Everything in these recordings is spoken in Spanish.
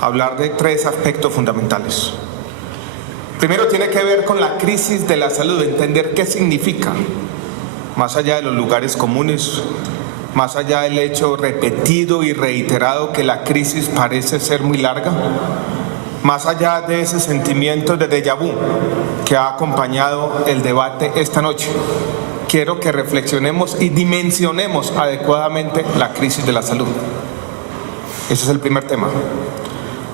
hablar de tres aspectos fundamentales. Primero tiene que ver con la crisis de la salud, entender qué significa, más allá de los lugares comunes, más allá del hecho repetido y reiterado que la crisis parece ser muy larga, más allá de ese sentimiento de déjà vu que ha acompañado el debate esta noche. Quiero que reflexionemos y dimensionemos adecuadamente la crisis de la salud. Ese es el primer tema.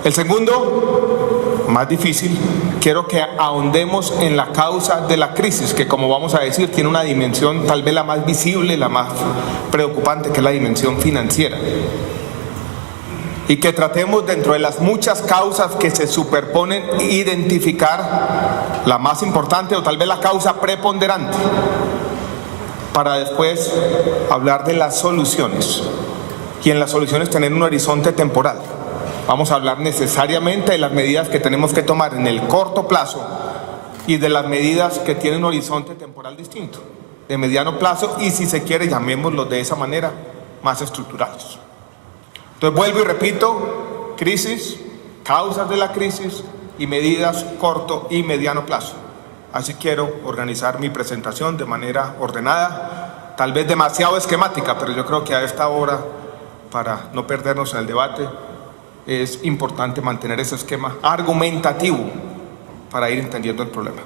El segundo, más difícil, quiero que ahondemos en la causa de la crisis, que como vamos a decir, tiene una dimensión tal vez la más visible, la más preocupante, que es la dimensión financiera. Y que tratemos dentro de las muchas causas que se superponen, identificar la más importante o tal vez la causa preponderante, para después hablar de las soluciones. Y en las soluciones tener un horizonte temporal. Vamos a hablar necesariamente de las medidas que tenemos que tomar en el corto plazo y de las medidas que tienen un horizonte temporal distinto, de mediano plazo y, si se quiere, llamémoslo de esa manera, más estructurales. Entonces vuelvo y repito, crisis, causas de la crisis y medidas corto y mediano plazo. Así quiero organizar mi presentación de manera ordenada, tal vez demasiado esquemática, pero yo creo que a esta hora, para no perdernos en el debate, es importante mantener ese esquema argumentativo para ir entendiendo el problema.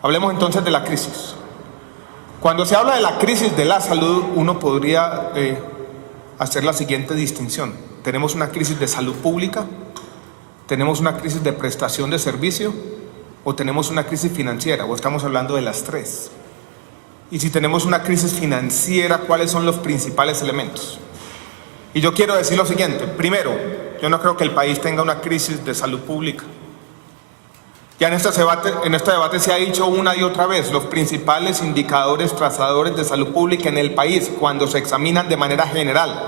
Hablemos entonces de la crisis. Cuando se habla de la crisis de la salud, uno podría hacer la siguiente distinción. Tenemos una crisis de salud pública, tenemos una crisis de prestación de servicio o tenemos una crisis financiera, o estamos hablando de las tres. Y si tenemos una crisis financiera, ¿cuáles son los principales elementos? Y yo quiero decir lo siguiente. Primero, yo no creo que el país tenga una crisis de salud pública. Ya en este debate se ha dicho una y otra vez, los principales indicadores trazadores de salud pública en el país, cuando se examinan de manera general,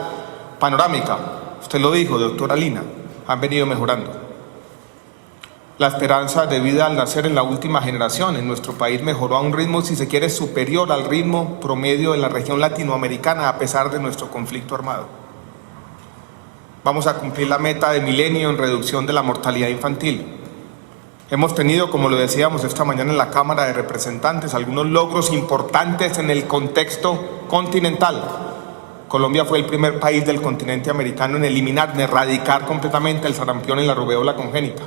panorámica, usted lo dijo, doctora Lina, han venido mejorando. La esperanza de vida al nacer en la última generación en nuestro país mejoró a un ritmo, si se quiere, superior al ritmo promedio de la región latinoamericana, a pesar de nuestro conflicto armado. Vamos a cumplir la meta de milenio en reducción de la mortalidad infantil. Hemos tenido, como lo decíamos esta mañana en la Cámara de Representantes, algunos logros importantes en el contexto continental. Colombia fue el primer país del continente americano en eliminar, en erradicar completamente el sarampión y la rubeola congénita.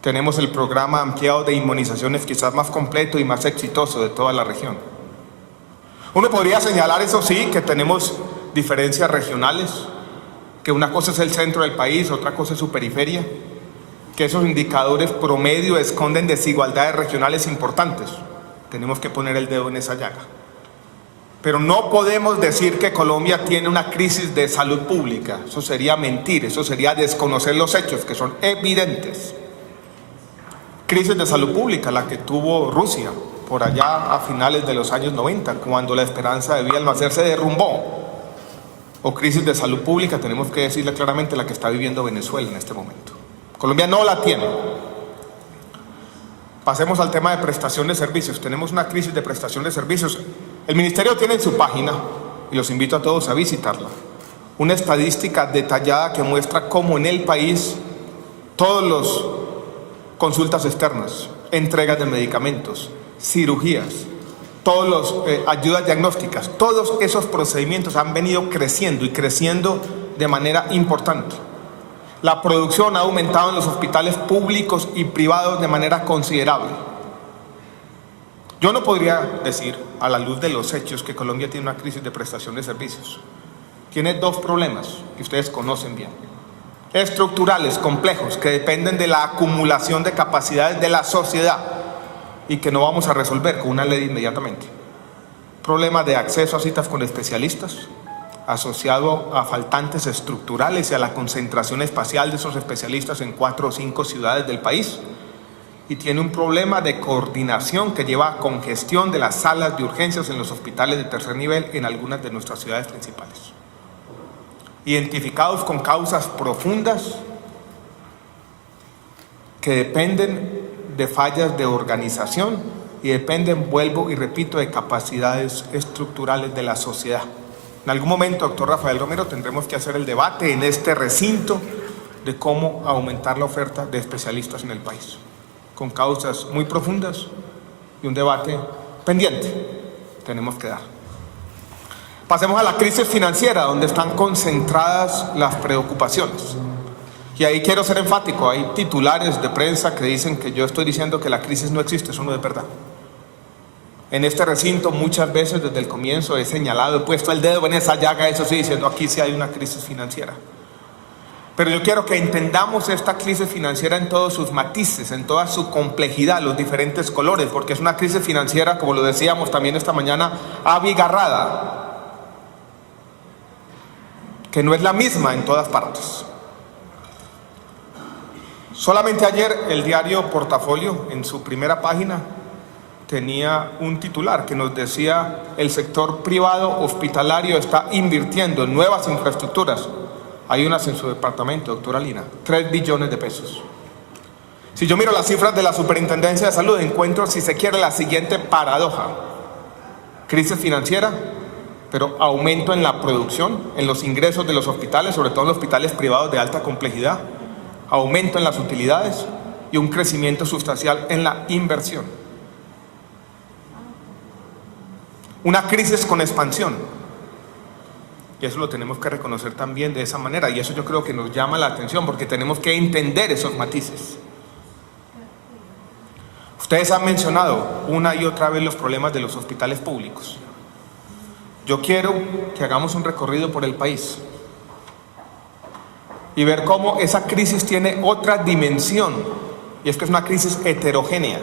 Tenemos el programa ampliado de inmunizaciones quizás más completo y más exitoso de toda la región. Uno podría señalar, eso sí, que tenemos diferencias regionales, que una cosa es el centro del país, otra cosa es su periferia, que esos indicadores promedio esconden desigualdades regionales importantes. Tenemos que poner el dedo en esa llaga. Pero no podemos decir que Colombia tiene una crisis de salud pública. Eso sería mentir, eso sería desconocer los hechos, que son evidentes. Crisis de salud pública, la que tuvo Rusia por allá a finales de los años 90, cuando la esperanza de vida al nacer se derrumbó. O crisis de salud pública, tenemos que decirle claramente, la que está viviendo Venezuela en este momento. Colombia no la tiene. Pasemos al tema de prestación de servicios. Tenemos una crisis de prestación de servicios. El Ministerio tiene en su página, y los invito a todos a visitarla, una estadística detallada que muestra cómo en el país todos los consultas externas, entregas de medicamentos, cirugías, todas las ayudas diagnósticas, todos esos procedimientos han venido creciendo y creciendo de manera importante. La producción ha aumentado en los hospitales públicos y privados de manera considerable. Yo no podría decir, a la luz de los hechos, que Colombia tiene una crisis de prestación de servicios. Tiene dos problemas que ustedes conocen bien, estructurales, complejos, que dependen de la acumulación de capacidades de la sociedad y que no vamos a resolver con una ley inmediatamente. Problemas de acceso a citas con especialistas, asociado a faltantes estructurales y a la concentración espacial de esos especialistas en 4 o 5 ciudades del país. Y tiene un problema de coordinación que lleva a congestión de las salas de urgencias en los hospitales de tercer nivel en algunas de nuestras ciudades principales. Identificados con causas profundas que dependen de fallas de organización y dependen, vuelvo y repito, de capacidades estructurales de la sociedad. En algún momento, doctor Rafael Romero, tendremos que hacer el debate en este recinto de cómo aumentar la oferta de especialistas en el país, con causas muy profundas y un debate pendiente tenemos que dar. Pasemos a la crisis financiera, donde están concentradas las preocupaciones. Y ahí quiero ser enfático, hay titulares de prensa que dicen que yo estoy diciendo que la crisis no existe, eso no es verdad. En este recinto muchas veces desde el comienzo he señalado, he puesto el dedo en esa llaga, eso sí, diciendo aquí sí hay una crisis financiera. Pero yo quiero que entendamos esta crisis financiera en todos sus matices, en toda su complejidad, los diferentes colores, porque es una crisis financiera, como lo decíamos también esta mañana, abigarrada, que no es la misma en todas partes. Solamente ayer el diario Portafolio, en su primera página, tenía un titular que nos decía: el sector privado hospitalario está invirtiendo en nuevas infraestructuras. Hay unas en su departamento, doctora Lina, 3 billones de pesos. Si yo miro las cifras de la Superintendencia de Salud, encuentro, si se quiere, la siguiente paradoja: crisis financiera, pero aumento en la producción, en los ingresos de los hospitales, sobre todo en los hospitales privados de alta complejidad, aumento en las utilidades y un crecimiento sustancial en la inversión. Una crisis con expansión, y eso lo tenemos que reconocer también de esa manera, y eso yo creo que nos llama la atención porque tenemos que entender esos matices. Ustedes han mencionado una y otra vez los problemas de los hospitales públicos. Yo quiero que hagamos un recorrido por el país y ver cómo esa crisis tiene otra dimensión, y es que es una crisis heterogénea.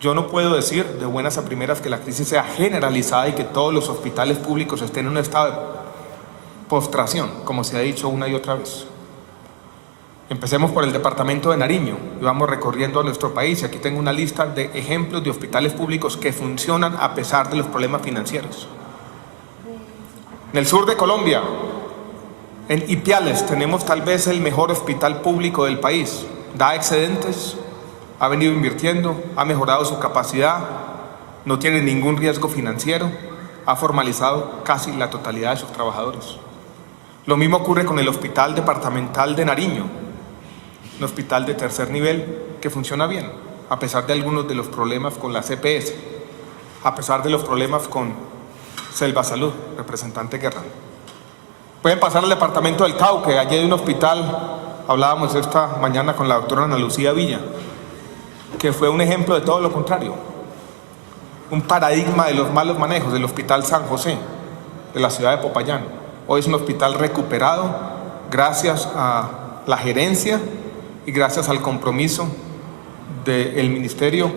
Yo no puedo decir de buenas a primeras que la crisis sea generalizada y que todos los hospitales públicos estén en un estado de postración, como se ha dicho una y otra vez. Empecemos por el departamento de Nariño y vamos recorriendo a nuestro país, y aquí tengo una lista de ejemplos de hospitales públicos que funcionan a pesar de los problemas financieros. En el sur de Colombia, en Ipiales, tenemos tal vez el mejor hospital público del país. Da excedentes, ha venido invirtiendo, ha mejorado su capacidad, no tiene ningún riesgo financiero, ha formalizado casi la totalidad de sus trabajadores. Lo mismo ocurre con el Hospital Departamental de Nariño, un hospital de tercer nivel que funciona bien, a pesar de algunos de los problemas con la CPS, a pesar de los problemas con Selva Salud, representante Guerra. Pueden pasar al departamento del Cauca. Allí hay un hospital, hablábamos esta mañana con la doctora Ana Lucía Villa, que fue un ejemplo de todo lo contrario, un paradigma de los malos manejos del Hospital San José de la ciudad de Popayán. Hoy es un hospital recuperado gracias a la gerencia y gracias al compromiso del ministerio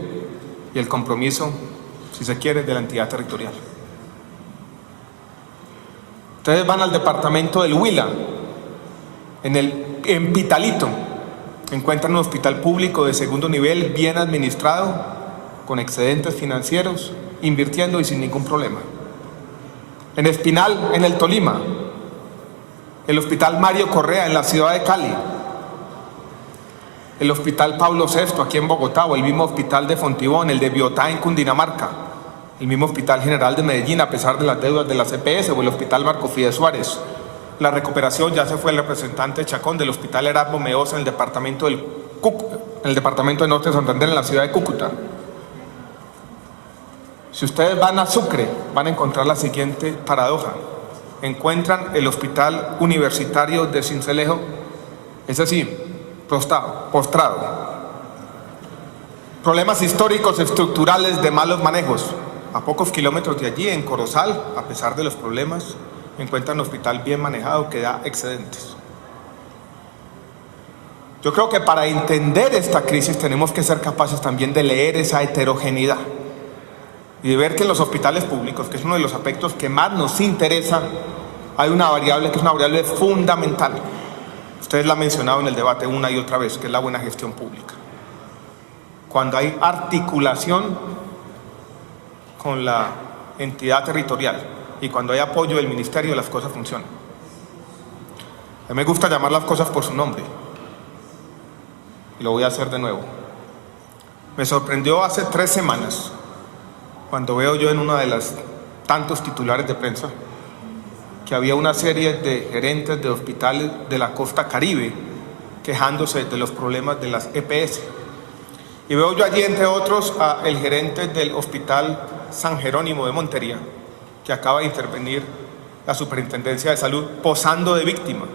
y el compromiso, si se quiere, de la entidad territorial. Ustedes van al departamento del Huila, en Pitalito, encuentran un hospital público de segundo nivel, bien administrado, con excedentes financieros, invirtiendo y sin ningún problema. En Espinal, en el Tolima, el Hospital Mario Correa en la ciudad de Cali, el Hospital Pablo VI aquí en Bogotá, o el mismo Hospital de Fontibón, el de Biotá en Cundinamarca, el mismo Hospital General de Medellín, a pesar de las deudas de la CPS, o el Hospital Marco Fide Suárez. La recuperación, ya se fue el representante Chacón, del Hospital Erasmo Meosa en el departamento de Norte de Santander, en la ciudad de Cúcuta. Si ustedes van a Sucre, van a encontrar la siguiente paradoja. Encuentran el Hospital Universitario de Sincelejo, es decir, postrado. Problemas históricos, estructurales, de malos manejos. A pocos kilómetros de allí, en Corozal, a pesar de los problemas, encuentran un hospital bien manejado que da excedentes. Yo creo que para entender esta crisis tenemos que ser capaces también de leer esa heterogeneidad y de ver que en los hospitales públicos, que es uno de los aspectos que más nos interesa, hay una variable que es una variable fundamental. Ustedes la han mencionado en el debate una y otra vez, que es la buena gestión pública. Cuando hay articulación con la entidad territorial y cuando hay apoyo del ministerio, las cosas funcionan. A mí me gusta llamar las cosas por su nombre y lo voy a hacer de nuevo. Me sorprendió hace 3 semanas cuando veo yo en una de las tantos titulares de prensa que había una serie de gerentes de hospitales de la costa Caribe quejándose de los problemas de las EPS. Y veo yo allí, entre otros, al gerente del Hospital San Jerónimo de Montería, que acaba de intervenir la Superintendencia de Salud posando de víctima,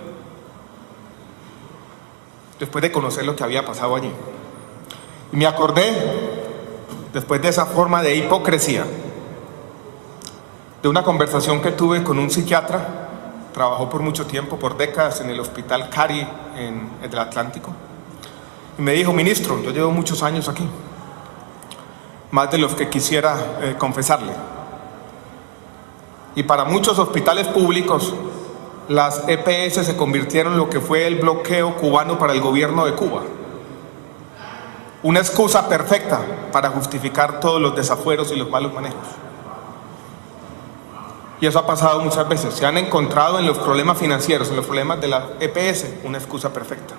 después de conocer lo que había pasado allí. Y me acordé, después de esa forma de hipocresía, de una conversación que tuve con un psiquiatra. Trabajó por mucho tiempo, por décadas, en el Hospital Cari en el Atlántico. Y me dijo: ministro, yo llevo muchos años aquí, más de los que quisiera confesarle. Y para muchos hospitales públicos, las EPS se convirtieron en lo que fue el bloqueo cubano para el gobierno de Cuba. Una excusa perfecta para justificar todos los desafueros y los malos manejos. Y eso ha pasado muchas veces. Se han encontrado en los problemas financieros, en los problemas de la EPS, una excusa perfecta.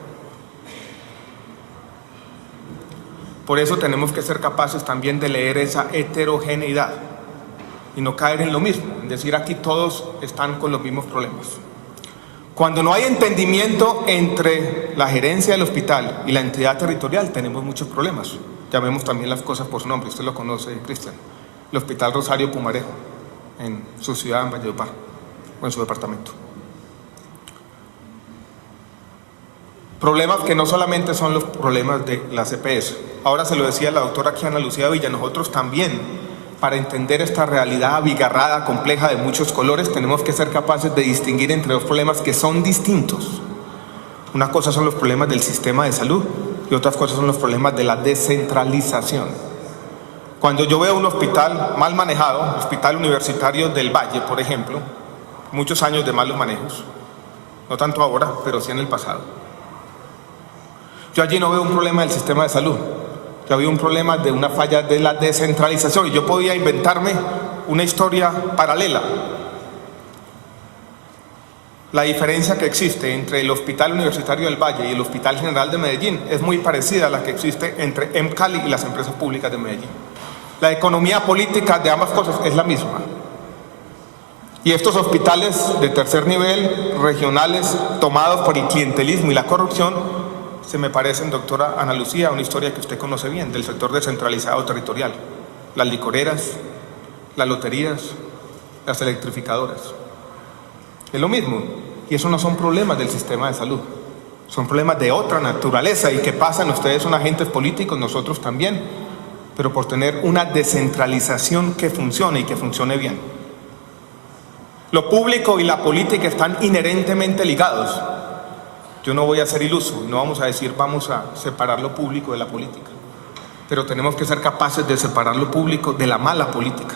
Por eso tenemos que ser capaces también de leer esa heterogeneidad y no caer en lo mismo, en decir aquí todos están con los mismos problemas. Cuando no hay entendimiento entre la gerencia del hospital y la entidad territorial, tenemos muchos problemas. Llamemos también las cosas por su nombre, usted lo conoce, Cristian. El Hospital Rosario Pumarejo, en su ciudad, en Valledupar, o en su departamento. Problemas que no solamente son los problemas de las EPS. Ahora se lo decía la doctora aquí, Ana Lucía Villa, nosotros también, para entender esta realidad abigarrada, compleja, de muchos colores, tenemos que ser capaces de distinguir entre dos problemas que son distintos. Una cosa son los problemas del sistema de salud y otras cosas son los problemas de la descentralización. Cuando yo veo un hospital mal manejado, Hospital Universitario del Valle, por ejemplo, muchos años de malos manejos, no tanto ahora, pero sí en el pasado. Yo allí no veo un problema del sistema de salud, yo veo un problema de una falla de la descentralización, y yo podía inventarme una historia paralela. La diferencia que existe entre el Hospital Universitario del Valle y el Hospital General de Medellín es muy parecida a la que existe entre EMCALI y las empresas públicas de Medellín. La economía política de ambas cosas es la misma. Y estos hospitales de tercer nivel, regionales, tomados por el clientelismo y la corrupción, se me parecen, doctora Ana Lucía, a una historia que usted conoce bien, del sector descentralizado territorial. Las licoreras, las loterías, las electrificadoras. Es lo mismo. Y eso no son problemas del sistema de salud. Son problemas de otra naturaleza. ¿Y qué pasan? Ustedes son agentes políticos, nosotros también. Pero por tener una descentralización que funcione y que funcione bien. Lo público y la política están inherentemente ligados. Yo no voy a ser iluso, no vamos a decir vamos a separar lo público de la política. Pero tenemos que ser capaces de separar lo público de la mala política.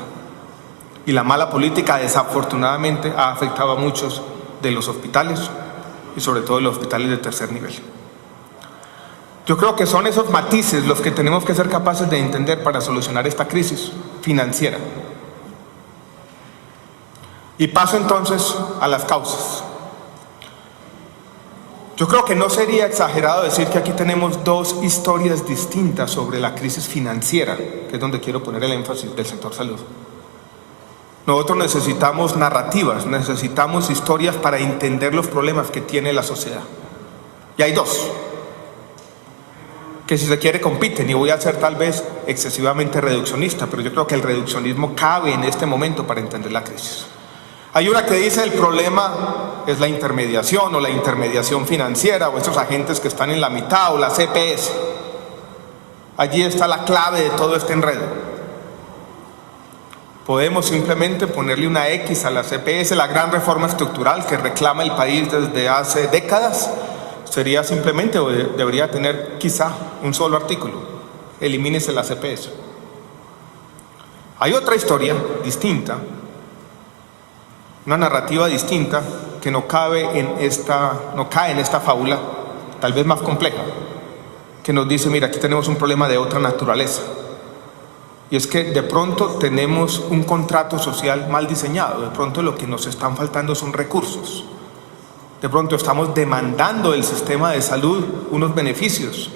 Y la mala política desafortunadamente ha afectado a muchos de los hospitales y sobre todo los hospitales de tercer nivel. Yo creo que son esos matices los que tenemos que ser capaces de entender para solucionar esta crisis financiera. Y paso entonces a las causas. Yo creo que no sería exagerado decir que aquí tenemos dos historias distintas sobre la crisis financiera, que es donde quiero poner el énfasis del sector salud. Nosotros necesitamos narrativas, necesitamos historias para entender los problemas que tiene la sociedad. Y hay dos, que si se quiere compiten, y voy a ser tal vez excesivamente reduccionista, pero yo creo que el reduccionismo cabe en este momento para entender la crisis. Hay una que dice el problema es la intermediación o la intermediación financiera o esos agentes que están en la mitad o las EPS. Allí está la clave de todo este enredo. Podemos simplemente ponerle una X a las EPS, la gran reforma estructural que reclama el país desde hace décadas. Sería simplemente, o debería tener quizá un solo artículo: elimínese las EPS. Hay otra historia distinta, una narrativa distinta que no cae en esta fábula, tal vez más compleja, que nos dice: mira, aquí tenemos un problema de otra naturaleza. Y es que de pronto tenemos un contrato social mal diseñado, de pronto lo que nos están faltando son recursos. De pronto estamos demandando del sistema de salud unos beneficios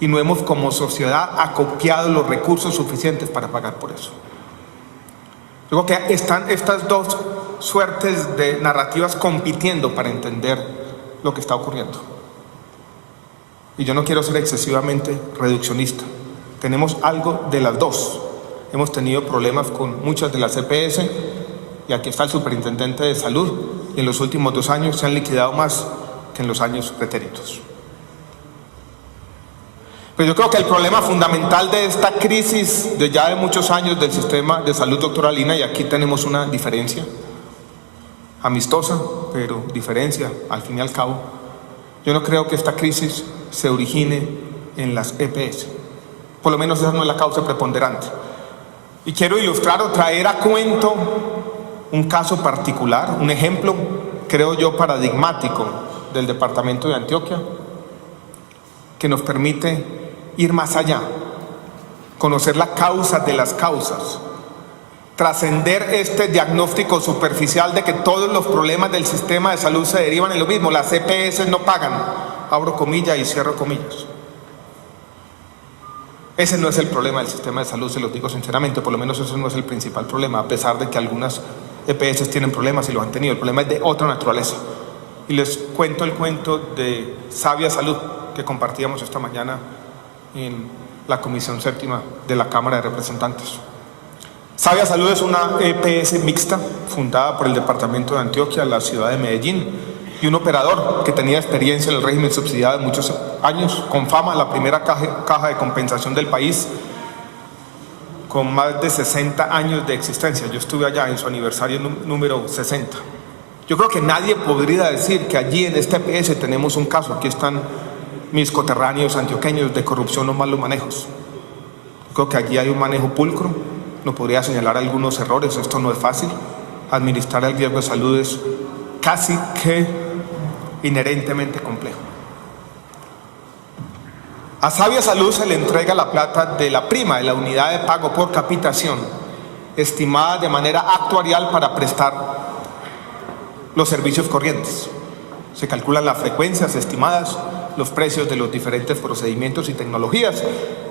y no hemos como sociedad acopiado los recursos suficientes para pagar por eso. Yo creo que están estas dos suertes de narrativas compitiendo para entender lo que está ocurriendo. Y yo no quiero ser excesivamente reduccionista. Tenemos algo de las dos. Hemos tenido problemas con muchas de las EPS, y aquí está el superintendente de salud, y en los últimos 2 años se han liquidado más que en los años pretéritos. Pero yo creo que el problema fundamental de esta crisis de ya de muchos años del sistema de salud, doctora Lina, y aquí tenemos una diferencia amistosa, pero diferencia al fin y al cabo, yo no creo que esta crisis se origine en las EPS. Por lo menos esa no es la causa preponderante. Y quiero ilustrar o traer a cuento un caso particular, un ejemplo, creo yo, paradigmático del departamento de Antioquia, que nos permite ir más allá, conocer la causa de las causas, trascender este diagnóstico superficial de que todos los problemas del sistema de salud se derivan en lo mismo. Las EPS no pagan, abro comillas y cierro comillas. Ese no es el problema del sistema de salud, se los digo sinceramente, por lo menos ese no es el principal problema, a pesar de que algunas EPS tienen problemas y los han tenido. El problema es de otra naturaleza. Y les cuento el cuento de Sabia Salud que compartíamos esta mañana en la Comisión Séptima de la Cámara de Representantes. Sabia Salud es una EPS mixta fundada por el departamento de Antioquia, la ciudad de Medellín, y un operador que tenía experiencia en el régimen subsidiado de muchos años, con fama, la primera caja de compensación del país, con más de 60 años de existencia. Yo estuve allá en su aniversario número 60. Yo creo que nadie podría decir que allí en este EPS tenemos un caso. Aquí están mis coterráneos antioqueños de corrupción o malos manejos. Yo creo que allí hay un manejo pulcro. No podría señalar algunos errores, esto no es fácil. Administrar el riesgo de salud es casi que inherentemente complejo. A Sabia Salud se le entrega la plata de la prima de la unidad de pago por capitación, estimada de manera actuarial para prestar los servicios corrientes. Se calculan las frecuencias estimadas, los precios de los diferentes procedimientos y tecnologías,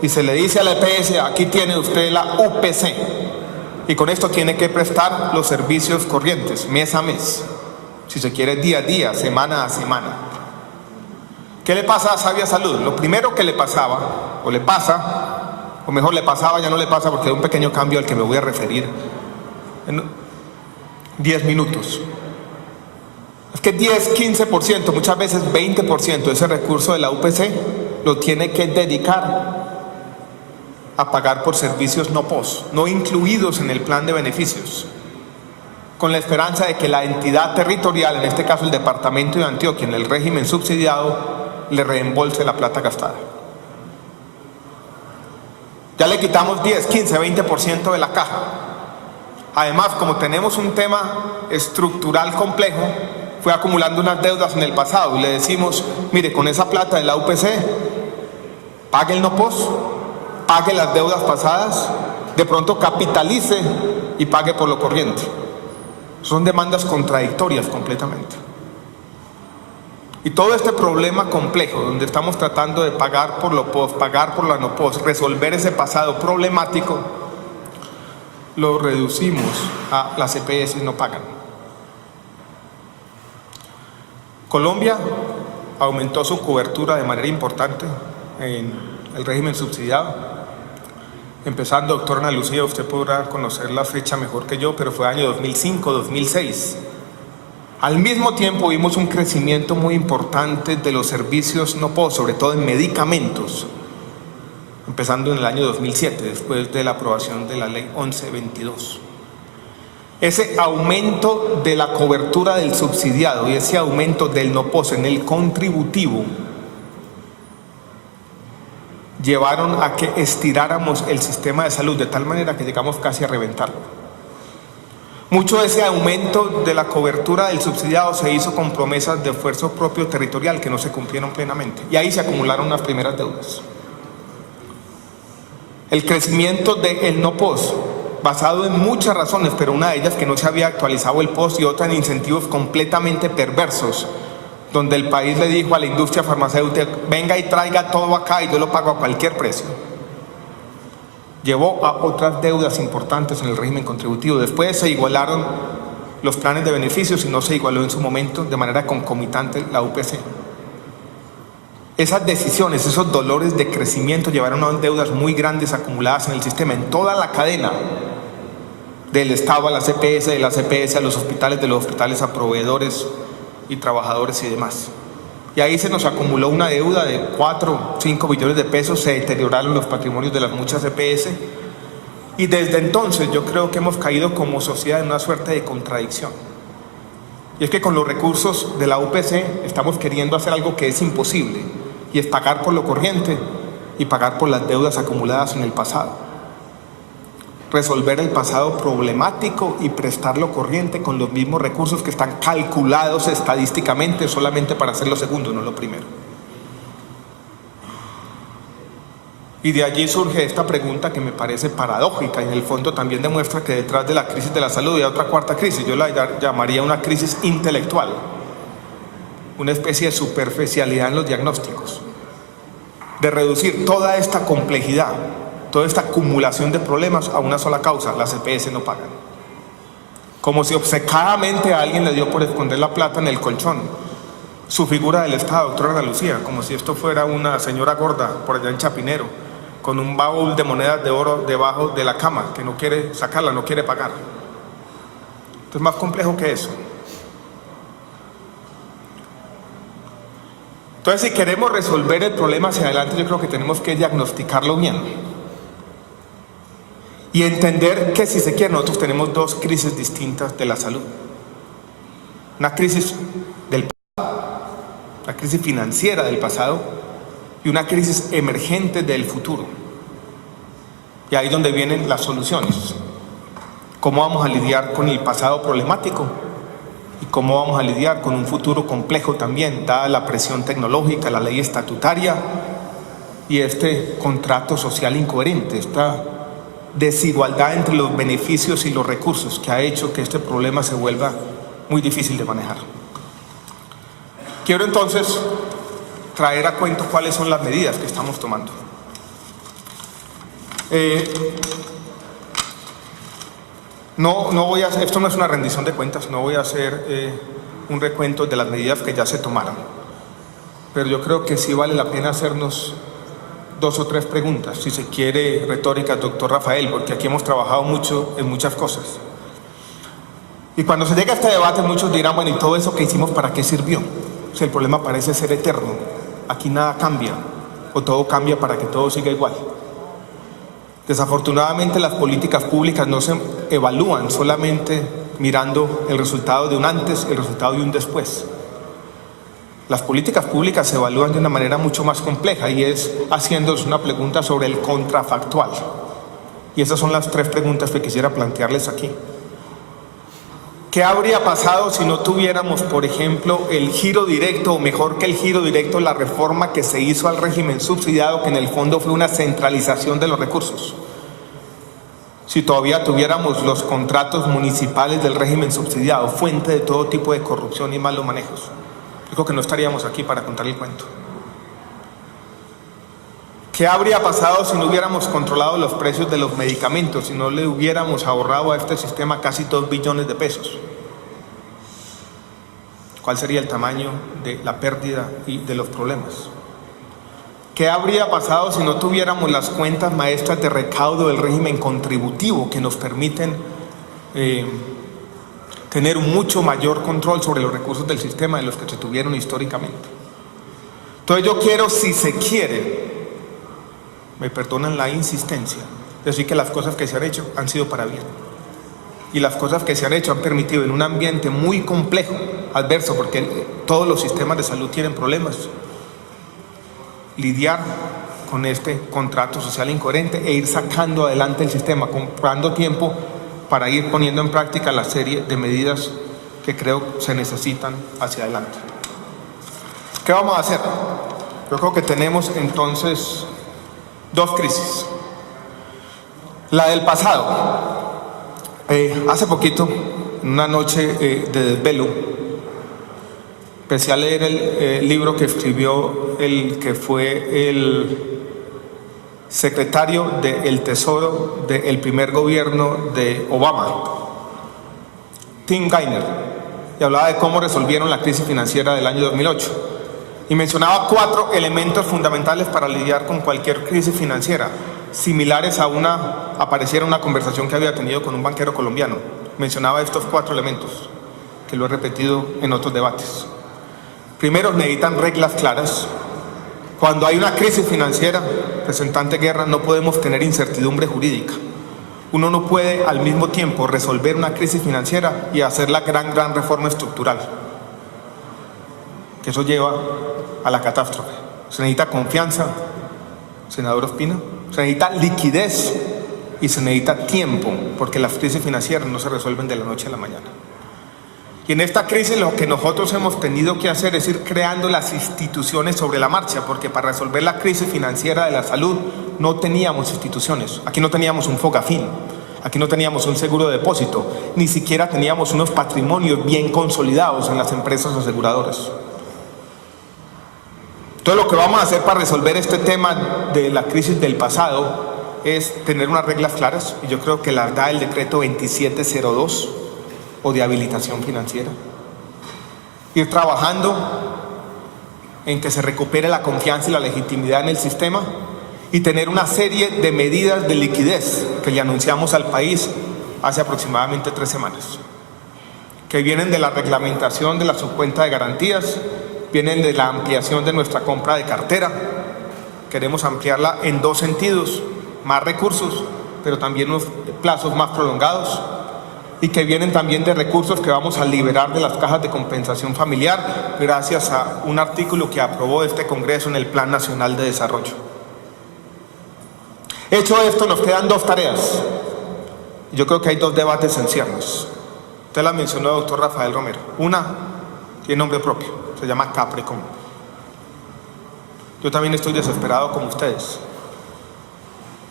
y se le dice a la EPS: aquí tiene usted la UPC, y con esto tiene que prestar los servicios corrientes mes a mes, si se quiere día a día, semana a semana. ¿Qué le pasa a Sabia Salud? Lo primero que le pasaba, o le pasa, o mejor le pasaba, ya no le pasa porque hay un pequeño cambio al que me voy a referir en 10 minutos. Es que 10, 15%, muchas veces 20% de ese recurso de la UPC lo tiene que dedicar a pagar por servicios no POS, no incluidos en el plan de beneficios, con la esperanza de que la entidad territorial, en este caso el departamento de Antioquia, en el régimen subsidiado, le reembolse la plata gastada. Ya le quitamos 10, 15, 20% de la caja. Además, como tenemos un tema estructural complejo, fue acumulando unas deudas en el pasado y le decimos: mire, con esa plata de la UPC, pague el no POS, pague las deudas pasadas, de pronto capitalice y pague por lo corriente. Son demandas contradictorias completamente. Y todo este problema complejo, donde estamos tratando de pagar por lo POS, pagar por la no POS, resolver ese pasado problemático, lo reducimos a las EPS no pagan. Colombia aumentó su cobertura de manera importante en el régimen subsidiado. Empezando, doctora Ana Lucía, usted podrá conocer la fecha mejor que yo, pero fue año 2005, 2006. Al mismo tiempo vimos un crecimiento muy importante de los servicios no POS, sobre todo en medicamentos, empezando en el año 2007, después de la aprobación de la ley 1122. Ese aumento de la cobertura del subsidiado y ese aumento del no POS en el contributivo llevaron a que estiráramos el sistema de salud de tal manera que llegamos casi a reventarlo. Mucho de ese aumento de la cobertura del subsidiado se hizo con promesas de esfuerzo propio territorial que no se cumplieron plenamente, y ahí se acumularon las primeras deudas. El crecimiento del no POS, basado en muchas razones, pero una de ellas que no se había actualizado el POS y otra en incentivos completamente perversos, donde el país le dijo a la industria farmacéutica: venga y traiga todo acá y yo lo pago a cualquier precio, llevó a otras deudas importantes en el régimen contributivo. Después se igualaron los planes de beneficios y no se igualó en su momento de manera concomitante la UPC. Esas decisiones, esos dolores de crecimiento llevaron a deudas muy grandes acumuladas en el sistema, en toda la cadena, del Estado a la CPS, de la CPS a los hospitales, de los hospitales a proveedores y trabajadores y demás. Y ahí se nos acumuló una deuda de 4, 5 billones de pesos, se deterioraron los patrimonios de las muchas CPS y desde entonces yo creo que hemos caído como sociedad en una suerte de contradicción. Y es que con los recursos de la UPC estamos queriendo hacer algo que es imposible, y es pagar por lo corriente y pagar por las deudas acumuladas en el pasado. Resolver el pasado problemático y prestar lo corriente con los mismos recursos que están calculados estadísticamente solamente para hacer lo segundo, no lo primero. Y de allí surge esta pregunta que me parece paradójica y en el fondo también demuestra que detrás de la crisis de la salud hay otra cuarta crisis. Yo la llamaría una crisis intelectual, una especie de superficialidad en los diagnósticos, de reducir toda esta complejidad, toda esta acumulación de problemas a una sola causa: las EPS no pagan. Como si obcecadamente a alguien le dio por esconder la plata en el colchón su figura del Estado, doctora Ana Lucía, como si esto fuera una señora gorda por allá en Chapinero, con un baúl de monedas de oro debajo de la cama, que no quiere sacarla, no quiere pagar. Esto es más complejo que eso. Entonces, si queremos resolver el problema hacia adelante, yo creo que tenemos que diagnosticarlo bien y entender que, si se quiere, nosotros tenemos dos crisis distintas de la salud. Una crisis del pasado, una crisis financiera del pasado y una crisis emergente del futuro. Y ahí es donde vienen las soluciones. ¿Cómo vamos a lidiar con el pasado problemático? ¿Y cómo vamos a lidiar con un futuro complejo también, dada la presión tecnológica, la ley estatutaria y este contrato social incoherente, esta desigualdad entre los beneficios y los recursos que ha hecho que este problema se vuelva muy difícil de manejar? Quiero entonces traer a cuento cuáles son las medidas que estamos tomando. Esto no es una rendición de cuentas, no voy a hacer un recuento de las medidas que ya se tomaron, pero yo creo que sí vale la pena hacernos 2 o 3 preguntas, si se quiere retóricas, doctor Rafael, porque aquí hemos trabajado mucho en muchas cosas. Y cuando se llega a este debate, muchos dirán: bueno, ¿y todo eso que hicimos para qué sirvió? Si el problema parece ser eterno, aquí nada cambia, o todo cambia para que todo siga igual. Desafortunadamente, las políticas públicas no se evalúan solamente mirando el resultado de un antes, el resultado de un después. Las políticas públicas se evalúan de una manera mucho más compleja y es haciéndoles una pregunta sobre el contrafactual. Y esas son las 3 preguntas que quisiera plantearles aquí. ¿Qué habría pasado si no tuviéramos, por ejemplo, el giro directo, o mejor que el giro directo, la reforma que se hizo al régimen subsidiado, que en el fondo fue una centralización de los recursos? Si todavía tuviéramos los contratos municipales del régimen subsidiado, fuente de todo tipo de corrupción y malos manejos, yo creo que no estaríamos aquí para contar el cuento. ¿Qué habría pasado si no hubiéramos controlado los precios de los medicamentos, si no le hubiéramos ahorrado a este sistema casi 2 billones de pesos? ¿Cuál sería el tamaño de la pérdida y de los problemas? ¿Qué habría pasado si no tuviéramos las cuentas maestras de recaudo del régimen contributivo que nos permiten tener un mucho mayor control sobre los recursos del sistema de los que se tuvieron históricamente? Entonces yo quiero, si se quiere, me perdonan la insistencia, decir que las cosas que se han hecho han sido para bien. Y las cosas que se han hecho han permitido, en un ambiente muy complejo, adverso, porque todos los sistemas de salud tienen problemas, lidiar con este contrato social incoherente e ir sacando adelante el sistema, comprando tiempo para ir poniendo en práctica la serie de medidas que creo se necesitan hacia adelante. ¿Qué vamos a hacer? Yo creo que tenemos entonces 2 crisis. La del pasado. Hace poquito, en una noche de desvelo, empecé a leer el libro que escribió el que fue el secretario del Tesoro del primer gobierno de Obama, Tim Geithner, y hablaba de cómo resolvieron la crisis financiera del año 2008. Y mencionaba 4 elementos fundamentales para lidiar con cualquier crisis financiera, similares a pareciera una conversación que había tenido con un banquero colombiano. Mencionaba estos 4 elementos, que lo he repetido en otros debates. Primero, necesitan reglas claras. Cuando hay una crisis financiera, representante Guerra, no podemos tener incertidumbre jurídica. Uno no puede al mismo tiempo resolver una crisis financiera y hacer la gran reforma estructural, que eso lleva a la catástrofe. Se necesita confianza, senador Ospina, se necesita liquidez y se necesita tiempo, porque las crisis financieras no se resuelven de la noche a la mañana. Y en esta crisis lo que nosotros hemos tenido que hacer es ir creando las instituciones sobre la marcha, porque para resolver la crisis financiera de la salud no teníamos instituciones. Aquí no teníamos un Fogafín, aquí no teníamos un seguro de depósito, ni siquiera teníamos unos patrimonios bien consolidados en las empresas aseguradoras. Entonces lo que vamos a hacer para resolver este tema de la crisis del pasado es tener unas reglas claras, y yo creo que las da el decreto 2702 o de habilitación financiera. Ir trabajando en que se recupere la confianza y la legitimidad en el sistema y tener una serie de medidas de liquidez que le anunciamos al país hace aproximadamente 3 semanas, que vienen de la reglamentación de la subcuenta de garantías, vienen de la ampliación de nuestra compra de cartera. Queremos ampliarla en 2 sentidos: más recursos, pero también unos plazos más prolongados, y que vienen también de recursos que vamos a liberar de las cajas de compensación familiar gracias a un artículo que aprobó este Congreso en el Plan Nacional de Desarrollo. Hecho esto, nos quedan 2 tareas. Yo creo que hay 2 debates en ciernes. Usted la mencionó, doctor Rafael Romero. Una tiene nombre propio, se llama Caprecom. Yo también estoy desesperado como ustedes.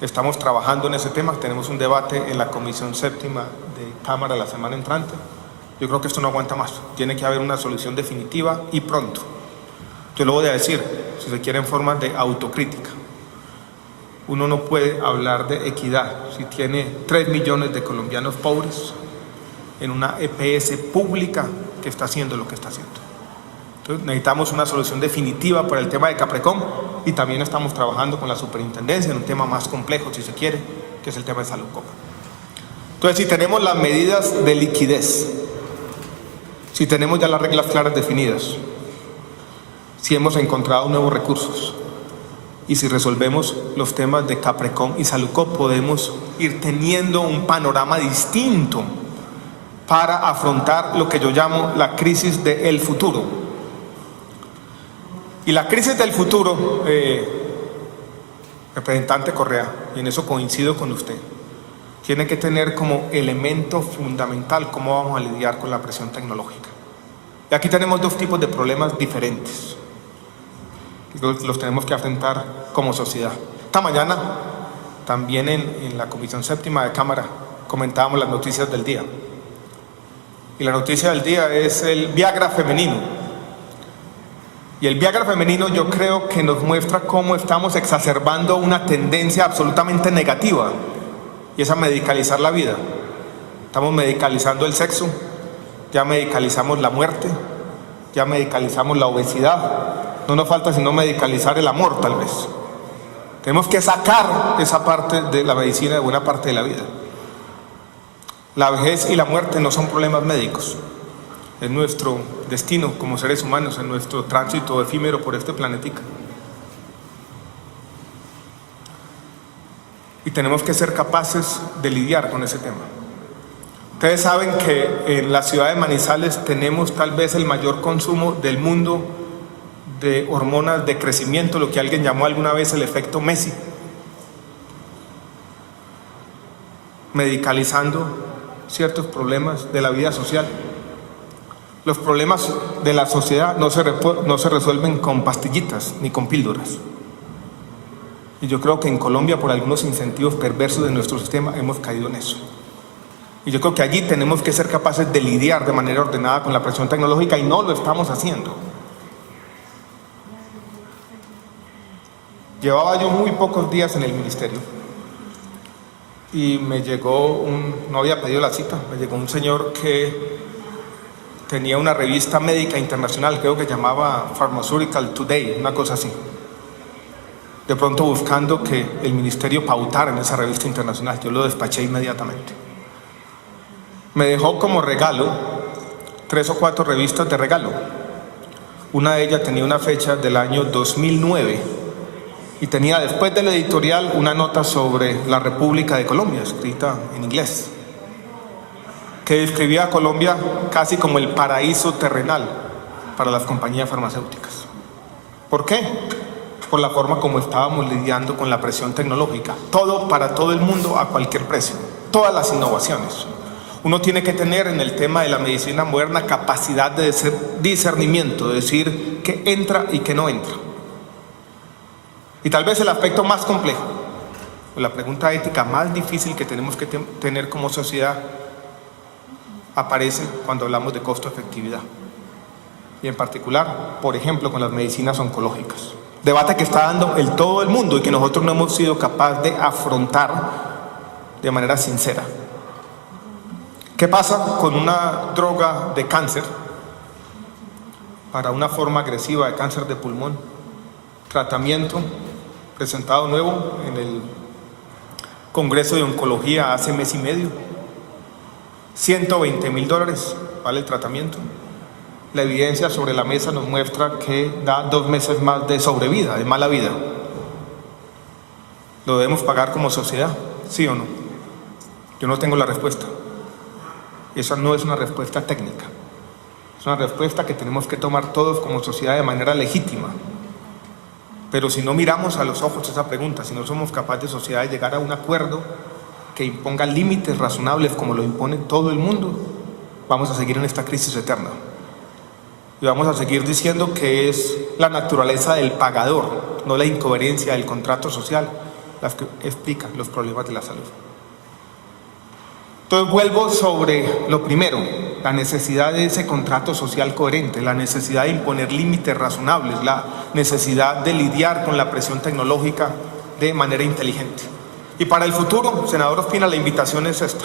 Estamos trabajando en ese tema, tenemos un debate en la Comisión Séptima de Cámara la semana entrante. Yo creo que esto no aguanta más, tiene que haber una solución definitiva y pronto. Yo lo voy a decir, si se quiere, en forma de autocrítica. Uno no puede hablar de equidad si tiene 3 millones de colombianos pobres en una EPS pública que está haciendo lo que está haciendo. Entonces necesitamos una solución definitiva para el tema de Caprecom, y también estamos trabajando con la superintendencia en un tema más complejo, si se quiere, que es el tema de Saludcop. Entonces, si tenemos las medidas de liquidez, si tenemos ya las reglas claras definidas, si hemos encontrado nuevos recursos y si resolvemos los temas de Caprecom y Saludcop, podemos ir teniendo un panorama distinto para afrontar lo que yo llamo la crisis del futuro. Y la crisis del futuro, representante Correa, y en eso coincido con usted, tiene que tener como elemento fundamental cómo vamos a lidiar con la presión tecnológica. Y aquí tenemos 2 tipos de problemas diferentes, los tenemos que enfrentar como sociedad. Esta mañana, también en la Comisión Séptima de Cámara, comentábamos las noticias del día. Y la noticia del día es el Viagra femenino. Y el Viagra femenino, yo creo que nos muestra cómo estamos exacerbando una tendencia absolutamente negativa, y es a medicalizar la vida. Estamos medicalizando el sexo, ya medicalizamos la muerte, ya medicalizamos la obesidad. No nos falta sino medicalizar el amor, tal vez. Tenemos que sacar esa parte de la medicina de buena parte de la vida. La vejez y la muerte no son problemas médicos. Es nuestro destino como seres humanos, en nuestro tránsito efímero por este planetica. Y tenemos que ser capaces de lidiar con ese tema. Ustedes saben que en la ciudad de Manizales tenemos tal vez el mayor consumo del mundo de hormonas de crecimiento, lo que alguien llamó alguna vez el efecto Messi. Medicalizando ciertos problemas de la vida social. Los problemas de la sociedad no se resuelven con pastillitas ni con píldoras. Y yo creo que en Colombia, por algunos incentivos perversos de nuestro sistema, hemos caído en eso. Y yo creo que allí tenemos que ser capaces de lidiar de manera ordenada con la presión tecnológica, y no lo estamos haciendo. Llevaba yo muy pocos días en el ministerio y me llegó no había pedido la cita, me llegó un señor que tenía una revista médica internacional, creo que llamaba Pharmaceutical Today, una cosa así. De pronto buscando que el ministerio pautara en esa revista internacional, yo lo despaché inmediatamente. Me dejó como regalo 3 o 4 revistas de regalo. Una de ellas tenía una fecha del año 2009 y tenía después del editorial una nota sobre la República de Colombia, escrita en inglés, que describía a Colombia casi como el paraíso terrenal para las compañías farmacéuticas. ¿Por qué? Por la forma como estábamos lidiando con la presión tecnológica. Todo para todo el mundo a cualquier precio. Todas las innovaciones. Uno tiene que tener en el tema de la medicina moderna capacidad de discernimiento, de decir qué entra y qué no entra. Y tal vez el aspecto más complejo, la pregunta ética más difícil que tenemos que tener como sociedad, aparece cuando hablamos de costo-efectividad. Y en particular, por ejemplo, con las medicinas oncológicas. Debate que está dando todo el mundo y que nosotros no hemos sido capaces de afrontar de manera sincera. ¿Qué pasa con una droga de cáncer para una forma agresiva de cáncer de pulmón? Tratamiento presentado nuevo en el Congreso de Oncología hace mes y medio. $120,000 vale el tratamiento. La evidencia sobre la mesa nos muestra que da 2 meses más de sobrevida, de mala vida. ¿Lo debemos pagar como sociedad? ¿Sí o no? Yo no tengo la respuesta. Esa no es una respuesta técnica. Es una respuesta que tenemos que tomar todos como sociedad de manera legítima. Pero si no miramos a los ojos esa pregunta, si no somos capaces de sociedad de llegar a un acuerdo que imponga límites razonables como lo impone todo el mundo, vamos a seguir en esta crisis eterna. Y vamos a seguir diciendo que es la naturaleza del pagador, no la incoherencia del contrato social, las que explica los problemas de la salud. Entonces vuelvo sobre lo primero, la necesidad de ese contrato social coherente, la necesidad de imponer límites razonables, la necesidad de lidiar con la presión tecnológica de manera inteligente. Y para el futuro, senador Ospina, la invitación es esta.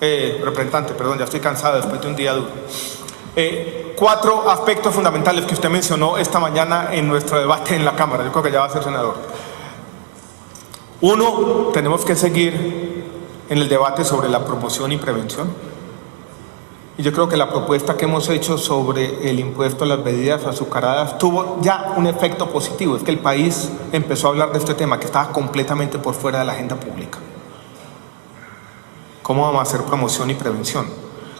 Representante, perdón, ya estoy cansado después de un día duro. 4 aspectos fundamentales que usted mencionó esta mañana en nuestro debate en la Cámara. Yo creo que ya va a ser senador. 1, tenemos que seguir en el debate sobre la promoción y prevención. Y yo creo que la propuesta que hemos hecho sobre el impuesto a las bebidas azucaradas tuvo ya un efecto positivo. Es que el país empezó a hablar de este tema que estaba completamente por fuera de la agenda pública. ¿Cómo vamos a hacer promoción y prevención?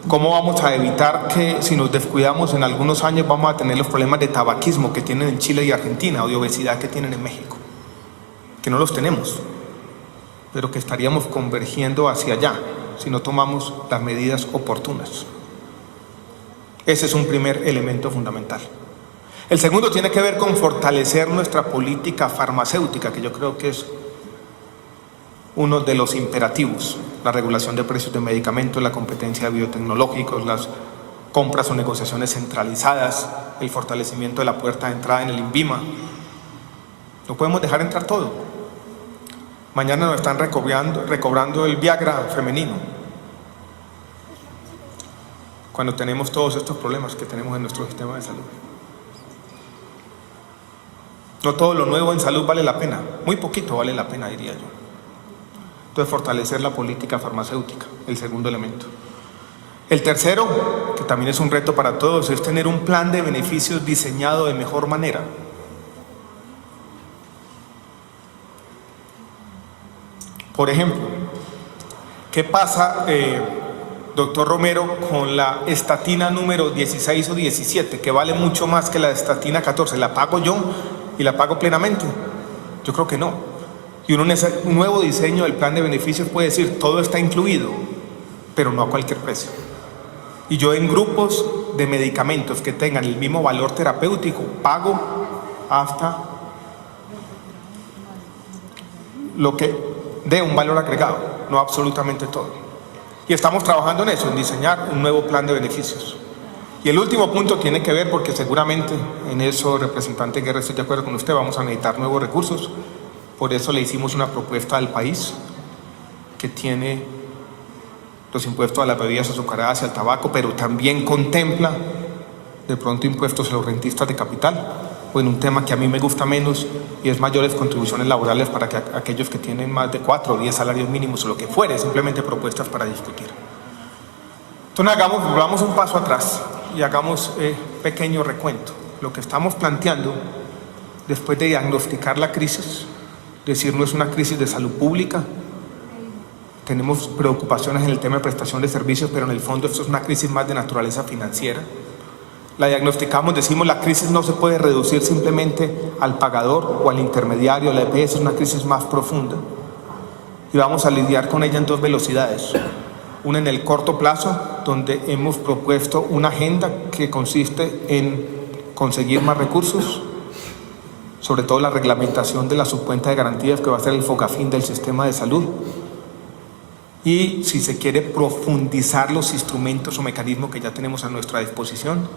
¿Cómo vamos a evitar que si nos descuidamos en algunos años vamos a tener los problemas de tabaquismo que tienen en Chile y Argentina o de obesidad que tienen en México? Que no los tenemos, pero que estaríamos convergiendo hacia allá si no tomamos las medidas oportunas. Ese es un primer elemento fundamental. El segundo tiene que ver con fortalecer nuestra política farmacéutica, que yo creo que es uno de los imperativos: la regulación de precios de medicamentos, la competencia de biotecnológicos, las compras o negociaciones centralizadas, el fortalecimiento de la puerta de entrada en el INVIMA. No podemos dejar entrar todo. Mañana nos están recobrando el Viagra femenino, cuando tenemos todos estos problemas que tenemos en nuestro sistema de salud. No todo lo nuevo en salud vale la pena, muy poquito vale la pena, diría yo. Entonces, fortalecer la política farmacéutica, el segundo elemento. El tercero, que también es un reto para todos, es tener un plan de beneficios diseñado de mejor manera. Por ejemplo, ¿qué pasa, doctor Romero, con la estatina número 16 o 17, que vale mucho más que la estatina 14? ¿La pago yo y la pago plenamente? Yo creo que no. Y un nuevo diseño del plan de beneficios puede decir, todo está incluido, pero no a cualquier precio. Y yo en grupos de medicamentos que tengan el mismo valor terapéutico, pago hasta lo que dé un valor agregado, no absolutamente todo. Y estamos trabajando en eso, en diseñar un nuevo plan de beneficios. Y el último punto tiene que ver, porque seguramente en eso, representante Guerra, estoy de acuerdo con usted, vamos a necesitar nuevos recursos. Por eso le hicimos una propuesta al país que tiene los impuestos a las bebidas azucaradas y al tabaco, pero también contempla de pronto impuestos a los rentistas de capital, o en un tema que a mí me gusta menos y es mayores contribuciones laborales para que aquellos que tienen más de 4 o 10 salarios mínimos o lo que fuere, simplemente propuestas para discutir. Entonces volvamos un paso atrás y hagamos pequeño recuento. Lo que estamos planteando después de diagnosticar la crisis, decir no es una crisis de salud pública, tenemos preocupaciones en el tema de prestación de servicios, pero en el fondo esto es una crisis más de naturaleza financiera. La diagnosticamos, decimos la crisis no se puede reducir simplemente al pagador o al intermediario, la EPS es una crisis más profunda y vamos a lidiar con ella en 2 velocidades. Una en el corto plazo, donde hemos propuesto una agenda que consiste en conseguir más recursos, sobre todo la reglamentación de la subcuenta de garantías que va a ser el focafín del sistema de salud, y si se quiere profundizar los instrumentos o mecanismos que ya tenemos a nuestra disposición.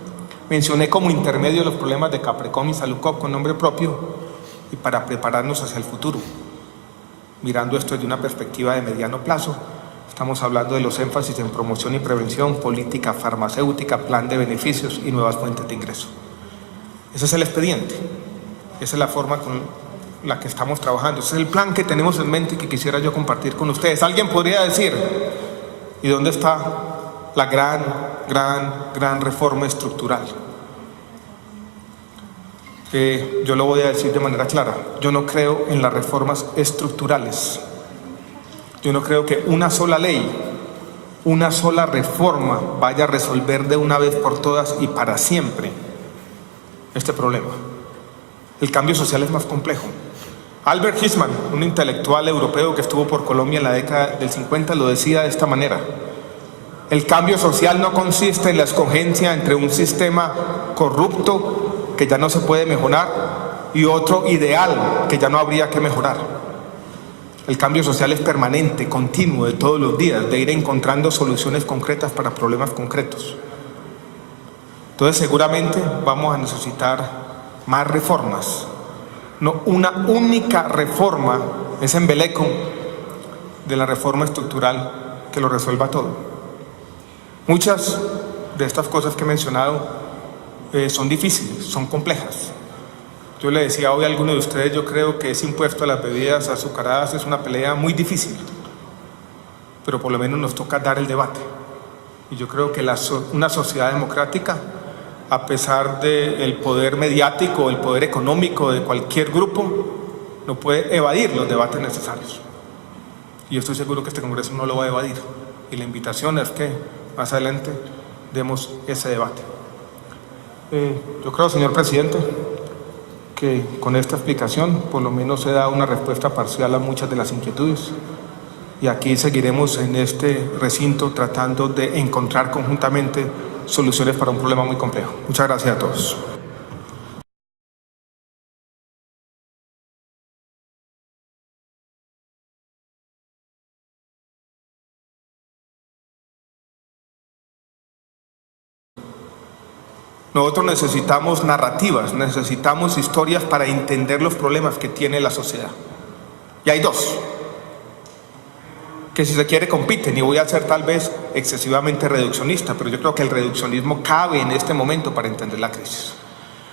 Mencioné como intermedio los problemas de Caprecom y Saludcop con nombre propio y para prepararnos hacia el futuro. Mirando esto desde una perspectiva de mediano plazo, estamos hablando de los énfasis en promoción y prevención, política farmacéutica, plan de beneficios y nuevas fuentes de ingreso. Ese es el expediente, esa es la forma con la que estamos trabajando, ese es el plan que tenemos en mente y que quisiera yo compartir con ustedes. Alguien podría decir, ¿y dónde está la gran reforma estructural? Yo lo voy a decir de manera clara, yo no creo en las reformas estructurales. Yo no creo que una sola ley, una sola reforma vaya a resolver de una vez por todas y para siempre este problema. El cambio social es más complejo. Albert Hirschman, un intelectual europeo que estuvo por Colombia en la década del 50, lo decía de esta manera: el cambio social no consiste en la escogencia entre un sistema corrupto que ya no se puede mejorar y otro ideal que ya no habría que mejorar. El cambio social es permanente, continuo, de todos los días, de ir encontrando soluciones concretas para problemas concretos. Entonces seguramente vamos a necesitar más reformas. No una única reforma, ese embeleco de la reforma estructural que lo resuelva todo. Muchas de estas cosas que he mencionado son difíciles, son complejas. Yo le decía hoy a alguno de ustedes, yo creo que ese impuesto a las bebidas azucaradas es una pelea muy difícil, pero por lo menos nos toca dar el debate. Y yo creo que una sociedad democrática, a pesar del poder mediático, el poder económico de cualquier grupo, no puede evadir los debates necesarios. Y yo estoy seguro que este Congreso no lo va a evadir. Y la invitación es que más adelante demos ese debate. Yo creo, señor presidente, que con esta explicación por lo menos se da una respuesta parcial a muchas de las inquietudes. Y aquí seguiremos en este recinto tratando de encontrar conjuntamente soluciones para un problema muy complejo. Muchas gracias a todos. Nosotros necesitamos narrativas, necesitamos historias para entender los problemas que tiene la sociedad. Y hay 2, que si se quiere compiten, y voy a ser tal vez excesivamente reduccionista, pero yo creo que el reduccionismo cabe en este momento para entender la crisis.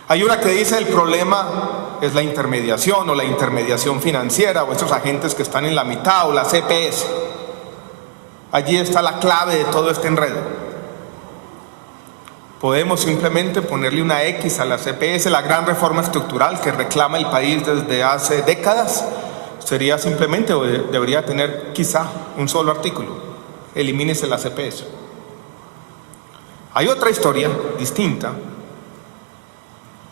Hay una que dice el problema es la intermediación o la intermediación financiera o estos agentes que están en la mitad o la CPS. Allí está la clave de todo este enredo. Podemos simplemente ponerle una X a la CPS, la gran reforma estructural que reclama el país desde hace décadas, sería simplemente, o debería tener quizá un solo artículo: elimínese la CPS. Hay otra historia distinta,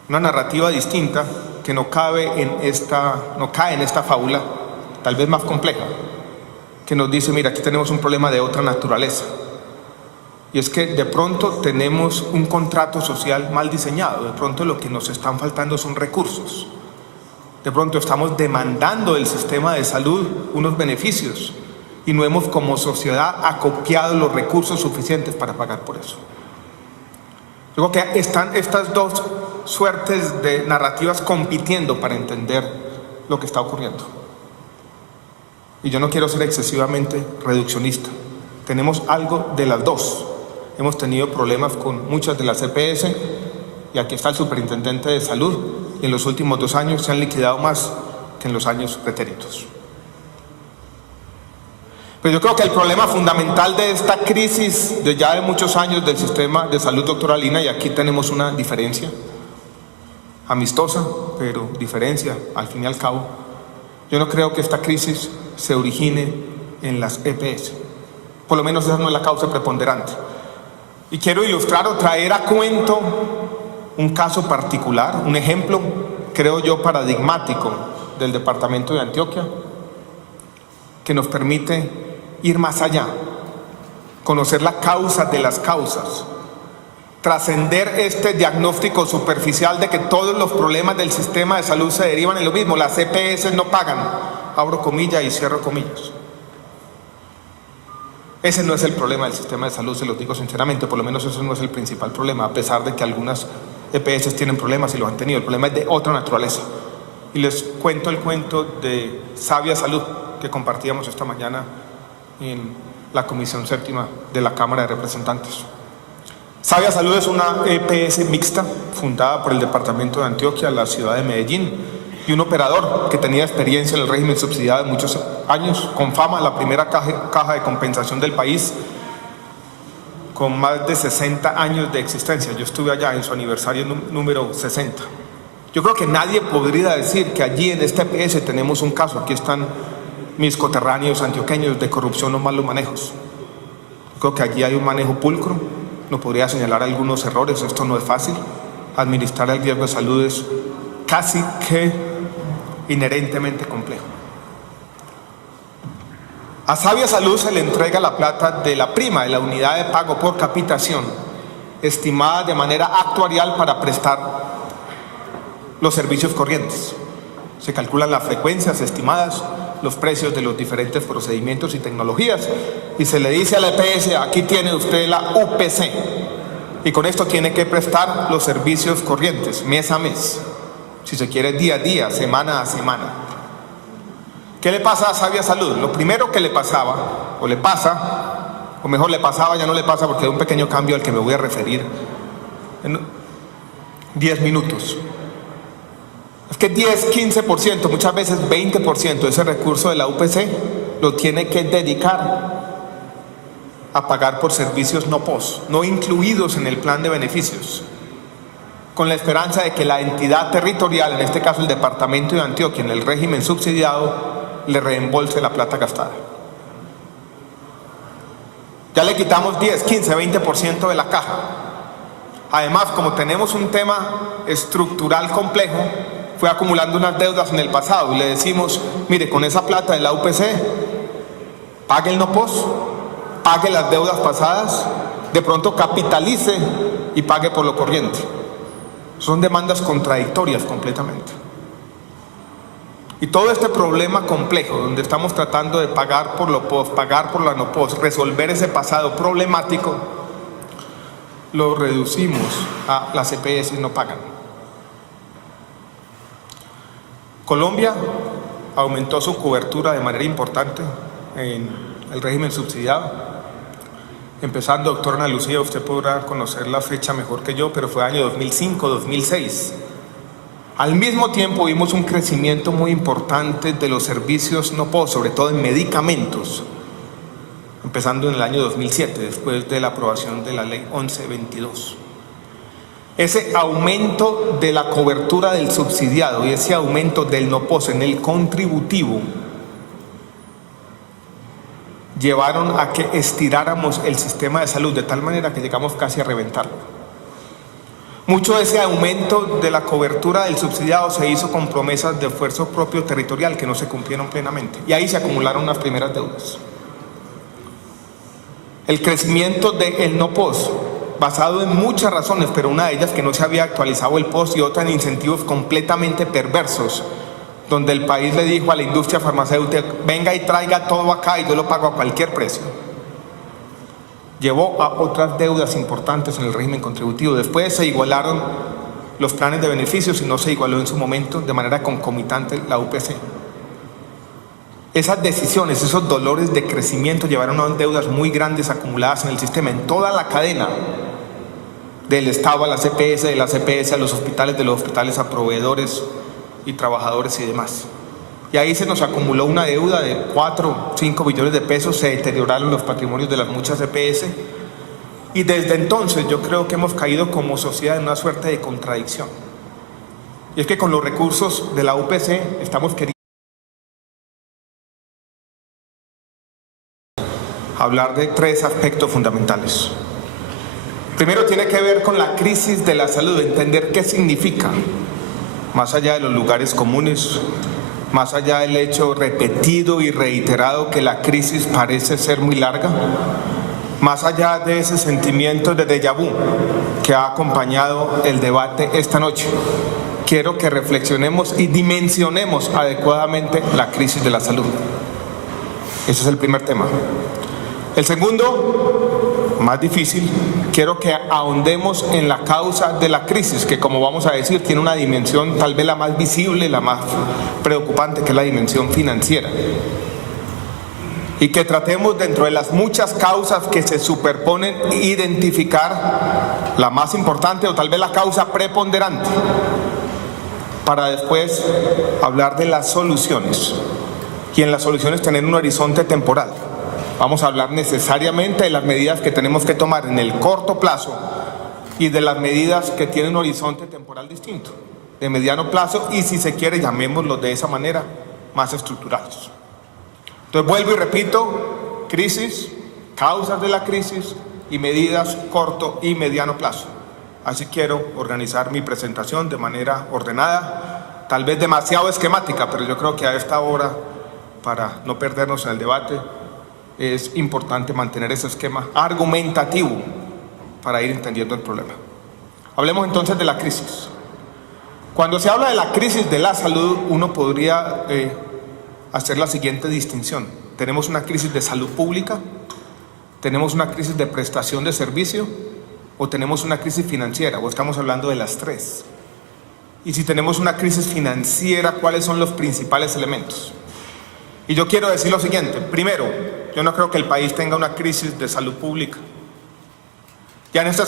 una narrativa distinta que no cae en esta fábula, tal vez más compleja, que nos dice: mira, aquí tenemos un problema de otra naturaleza. Y es que de pronto tenemos un contrato social mal diseñado, de pronto lo que nos están faltando son recursos. De pronto estamos demandando del sistema de salud unos beneficios y no hemos como sociedad acopiado los recursos suficientes para pagar por eso. Digo que están estas 2 suertes de narrativas compitiendo para entender lo que está ocurriendo. Y yo no quiero ser excesivamente reduccionista. Tenemos algo de las dos. Hemos tenido problemas con muchas de las EPS, y aquí está el superintendente de salud, y en los últimos 2 años se han liquidado más que en los años pretéritos. Pero yo creo que el problema fundamental de esta crisis de ya de muchos años del sistema de salud, doctora Lina, y aquí tenemos una diferencia amistosa, pero diferencia al fin y al cabo, yo no creo que esta crisis se origine en las EPS. Por lo menos esa no es la causa preponderante. Y quiero ilustrar o traer a cuento un caso particular, un ejemplo, creo yo, paradigmático del departamento de Antioquia, que nos permite ir más allá, conocer la causa de las causas, trascender este diagnóstico superficial de que todos los problemas del sistema de salud se derivan en lo mismo. Las EPS no pagan, abro comillas y cierro comillas. Ese no es el problema del sistema de salud, se los digo sinceramente, por lo menos eso no es el principal problema, a pesar de que algunas EPS tienen problemas y lo han tenido. El problema es de otra naturaleza. Y les cuento el cuento de Sabia Salud que compartíamos esta mañana en la Comisión Séptima de la Cámara de Representantes. Sabia Salud es una EPS mixta fundada por el departamento de Antioquia, la ciudad de Medellín, y un operador que tenía experiencia en el régimen subsidiado de muchos años, con fama, la primera caja de compensación del país, con más de 60 años de existencia. Yo estuve allá en su aniversario número 60. Yo creo que nadie podría decir que allí en este EPS tenemos un caso. Aquí están mis coterráneos antioqueños de corrupción o malos manejos. Yo creo que allí hay un manejo pulcro. No podría señalar algunos errores, esto no es fácil. Administrar el riesgo de salud es casi que inherentemente complejo. A Sabia Salud se le entrega la plata de la prima de la unidad de pago por capitación, estimada de manera actuarial para prestar los servicios corrientes. Se calculan las frecuencias estimadas, los precios de los diferentes procedimientos y tecnologías, y se le dice a la EPS: aquí tiene usted la UPC, y con esto tiene que prestar los servicios corrientes mes a mes, si se quiere día a día, semana a semana. ¿Qué le pasa a Sabia Salud? Lo primero que le pasaba, o le pasa, o mejor le pasaba, ya no le pasa porque hay un pequeño cambio al que me voy a referir en 10 minutos. Es que 10, 15%, muchas veces 20% de ese recurso de la UPC lo tiene que dedicar a pagar por servicios no POS, no incluidos en el plan de beneficios, con la esperanza de que la entidad territorial, en este caso el departamento de Antioquia, en el régimen subsidiado, le reembolse la plata gastada. Ya le quitamos 10, 15, 20% de la caja. Además, como tenemos un tema estructural complejo, fue acumulando unas deudas en el pasado y le decimos: mire, con esa plata de la UPC, pague el no POS, pague las deudas pasadas, de pronto capitalice y pague por lo corriente. Son demandas contradictorias completamente. Y todo este problema complejo, donde estamos tratando de pagar por lo POS, pagar por la no POS, resolver ese pasado problemático, lo reducimos a las EPS no pagan. Colombia aumentó su cobertura de manera importante en el régimen subsidiado. Empezando, doctora Ana Lucía, usted podrá conocer la fecha mejor que yo, pero fue año 2005-2006. Al mismo tiempo vimos un crecimiento muy importante de los servicios no POS, sobre todo en medicamentos, empezando en el año 2007, después de la aprobación de la ley 1122. Ese aumento de la cobertura del subsidiado y ese aumento del no POS en el contributivo llevaron a que estiráramos el sistema de salud de tal manera que llegamos casi a reventarlo. Mucho de ese aumento de la cobertura del subsidiado se hizo con promesas de esfuerzo propio territorial que no se cumplieron plenamente, y ahí se acumularon unas primeras deudas. El crecimiento del no POS, basado en muchas razones, pero una de ellas que no se había actualizado el POS, y otra en incentivos completamente perversos, donde el país le dijo a la industria farmacéutica: venga y traiga todo acá y yo lo pago a cualquier precio, llevó a otras deudas importantes en el régimen contributivo. Después se igualaron los planes de beneficios y no se igualó en su momento de manera concomitante la UPC. Esas decisiones, esos dolores de crecimiento llevaron a deudas muy grandes acumuladas en el sistema, en toda la cadena, del Estado a la CPS, de la CPS a los hospitales, de los hospitales a proveedores y trabajadores y demás. Y ahí se nos acumuló una deuda de 4, 5 billones de pesos, se deterioraron los patrimonios de las muchas CPS, y desde entonces yo creo que hemos caído como sociedad en una suerte de contradicción. Y es que con los recursos de la UPC estamos queriendo hablar de 3 aspectos fundamentales. Primero tiene que ver con la crisis de la salud, entender qué significa, más allá de los lugares comunes, más allá del hecho repetido y reiterado que la crisis parece ser muy larga, más allá de ese sentimiento de déjà vu que ha acompañado el debate esta noche. Quiero que reflexionemos y dimensionemos adecuadamente la crisis de la salud. Ese es el primer tema. El segundo, más difícil, quiero que ahondemos en la causa de la crisis, que como vamos a decir, tiene una dimensión tal vez la más visible, la más preocupante, que es la dimensión financiera. Y que tratemos dentro de las muchas causas que se superponen, identificar la más importante o tal vez la causa preponderante, para después hablar de las soluciones. Y en las soluciones tener un horizonte temporal. Vamos a hablar necesariamente de las medidas que tenemos que tomar en el corto plazo y de las medidas que tienen un horizonte temporal distinto, de mediano plazo y, si se quiere, llamémoslo de esa manera, más estructurales. Entonces vuelvo y repito: crisis, causas de la crisis y medidas corto y mediano plazo. Así quiero organizar mi presentación de manera ordenada, tal vez demasiado esquemática, pero yo creo que a esta hora, para no perdernos en el debate, es importante mantener ese esquema argumentativo para ir entendiendo el problema. Hablemos entonces de la crisis. Cuando se habla de la crisis de la salud, uno podría hacer la siguiente distinción. Tenemos una crisis de salud pública, tenemos una crisis de prestación de servicio, o tenemos una crisis financiera, o estamos hablando de las 3. Y si tenemos una crisis financiera, ¿cuáles son los principales elementos? Y yo quiero decir lo siguiente: primero, yo no creo que el país tenga una crisis de salud pública. Ya en este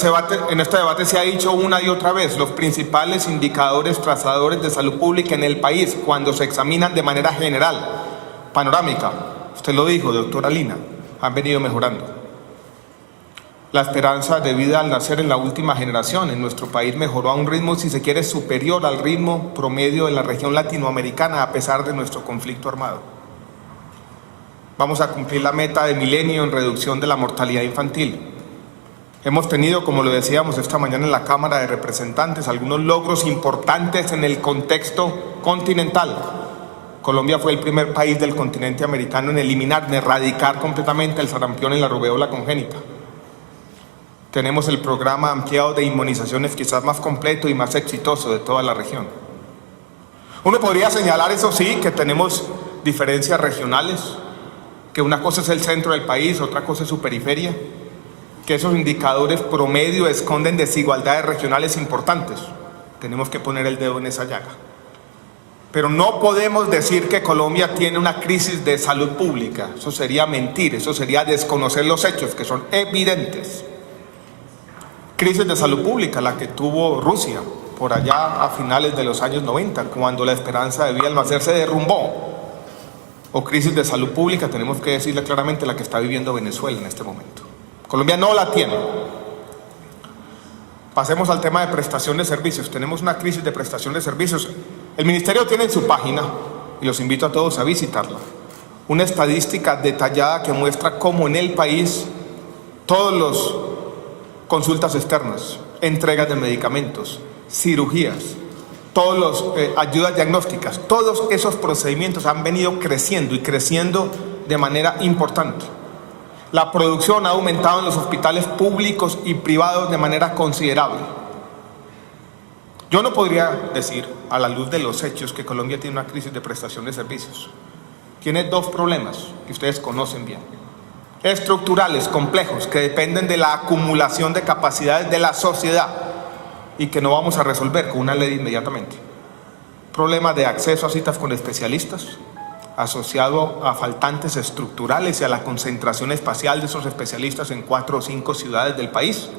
debate se ha dicho una y otra vez, los principales indicadores trazadores de salud pública en el país, cuando se examinan de manera general, panorámica, usted lo dijo, doctora Lina, han venido mejorando. La esperanza de vida al nacer en la última generación en nuestro país mejoró a un ritmo, si se quiere, superior al ritmo promedio de la región latinoamericana, a pesar de nuestro conflicto armado. Vamos a cumplir la meta de milenio en reducción de la mortalidad infantil. Hemos tenido, como lo decíamos esta mañana en la Cámara de Representantes, algunos logros importantes en el contexto continental. Colombia fue el primer país del continente americano en eliminar, en erradicar completamente el sarampión y la rubéola congénita. Tenemos el programa ampliado de inmunizaciones quizás más completo y más exitoso de toda la región. Uno podría señalar, eso sí, que tenemos diferencias regionales, que una cosa es el centro del país, otra cosa es su periferia, que esos indicadores promedio esconden desigualdades regionales importantes. Tenemos que poner el dedo en esa llaga. Pero no podemos decir que Colombia tiene una crisis de salud pública. Eso sería mentir, eso sería desconocer los hechos, que son evidentes. Crisis de salud pública, la que tuvo Rusia por allá a finales de los años 90, cuando la esperanza de vida al nacer se derrumbó. O crisis de salud pública, tenemos que decirle claramente, la que está viviendo Venezuela en este momento. Colombia no la tiene. Pasemos al tema de prestación de servicios. Tenemos una crisis de prestación de servicios. El Ministerio tiene en su página, y los invito a todos a visitarla, una estadística detallada que muestra cómo en el país todos los consultas externas, entregas de medicamentos, cirugías, todas las ayudas diagnósticas, todos esos procedimientos han venido creciendo y creciendo de manera importante. La producción ha aumentado en los hospitales públicos y privados de manera considerable. Yo no podría decir, a la luz de los hechos, que Colombia tiene una crisis de prestación de servicios. Tiene 2 problemas que ustedes conocen bien, estructurales, complejos, que dependen de la acumulación de capacidades de la sociedad y que no vamos a resolver con una ley inmediatamente. Problema de acceso a citas con especialistas, asociado a faltantes estructurales y a la concentración espacial de esos especialistas en 4 o 5 ciudades del país.